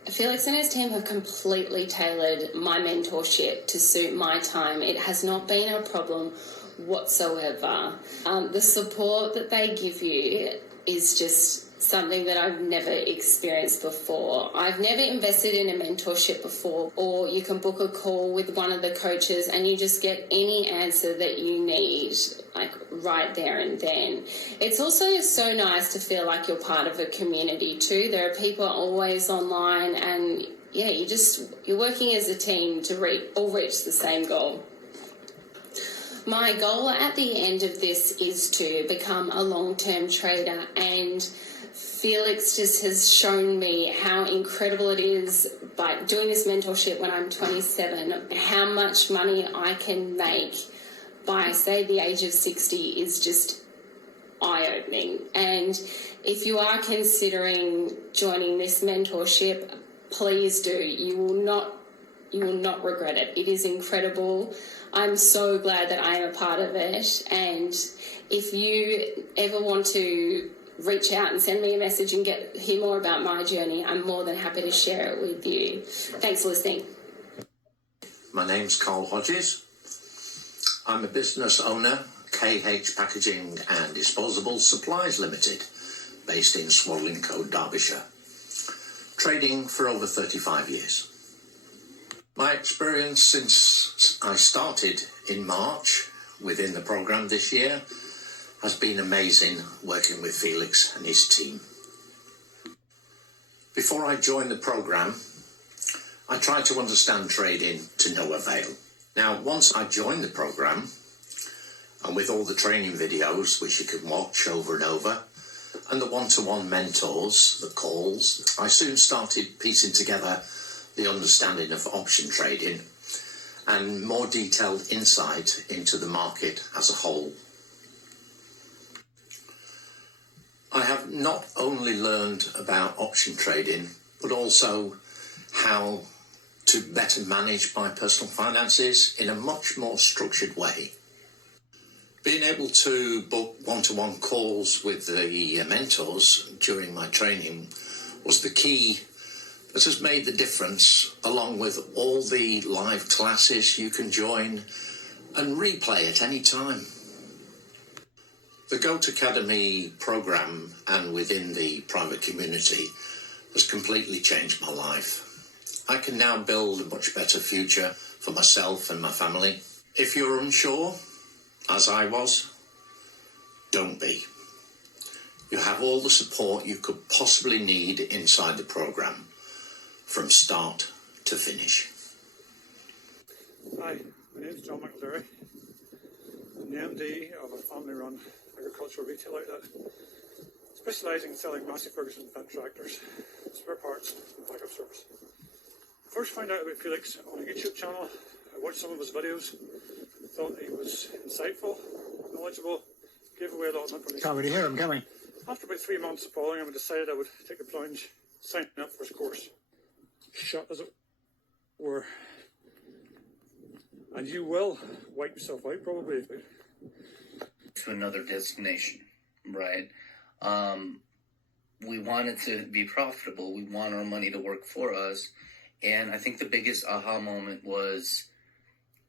Felix and his team have completely tailored my mentorship to suit my time. It has not been a problem whatsoever. The support that they give you is just something that I've never experienced before. I've never invested in a mentorship before, or you can book a call with one of the coaches and you just get any answer that you need, like right there and then. It's also so nice to feel like you're part of a community too. There are people always online, and yeah, you're working as a team to all reach the same goal. My goal at the end of this is to become a long-term trader, and Felix just has shown me how incredible it is by doing this mentorship when I'm 27, how much money I can make by, say, the age of 60 is just eye-opening. And if you are considering joining this mentorship, please do. You will not regret it. It is incredible. I'm so glad that I am a part of it. And if you ever want to reach out and send me a message and hear more about my journey, I'm more than happy to share it with you. Thanks for listening. My name's Carl Hodges. I'm a business owner, KH Packaging and Disposable Supplies Limited, based in Swallowing Derbyshire, trading for over 35 years. My experience since I started in March within the program this year has been amazing, working with Felix and his team. Before I joined the program, I tried to understand trading to no avail. Now, once I joined the program, and with all the training videos which you can watch over and over, and the one-to-one mentors, the calls, I soon started piecing together the understanding of option trading and more detailed insight into the market as a whole. I have not only learned about option trading, but also how to better manage my personal finances in a much more structured way. Being able to book one-to-one calls with the mentors during my training was the key that has made the difference, along with all the live classes you can join and replay at any time. The Goat Academy program and within the private community has completely changed my life. I can now build a much better future for myself and my family. If you're unsure, as I was, don't be. You have all the support you could possibly need inside the program, from start to finish. Hi, my name is John McAlery. I'm the MD of a family-run agricultural retail outlet, specialising in selling Massey Ferguson Fendt tractors, spare parts and backup service. I first found out about Felix on a YouTube channel. I watched some of his videos, thought he was insightful, knowledgeable, gave away a lot of information. Can't really hear him, can we? After about 3 months of following him, I decided I would take the plunge, signing up for his course. Shut as it were. And you will wipe yourself out, probably. To another destination, right? We want it to be profitable. We want our money to work for us. And I think the biggest aha moment was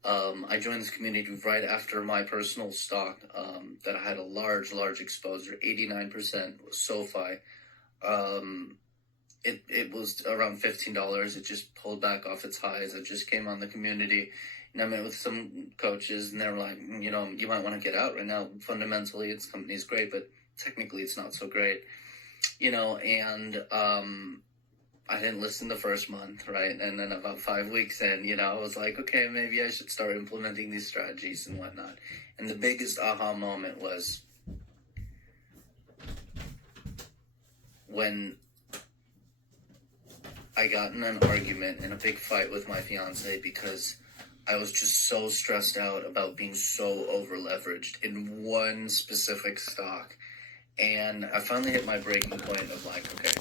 I joined this community right after my personal stock that I had a large exposure, 89% was SoFi. It was around $15. It just pulled back off its highs. I just came on the community and I met with some coaches and they were like, you know, you might want to get out right now. Fundamentally, its company is great, but technically it's not so great, you know, and I didn't listen the first month, right? And then about 5 weeks in, you know, I was like, okay, maybe I should start implementing these strategies and whatnot. And the biggest aha moment was when I got in an argument and a big fight with my fiance because I was just so stressed out about being so over leveraged in one specific stock. And I finally hit my breaking point of like, okay,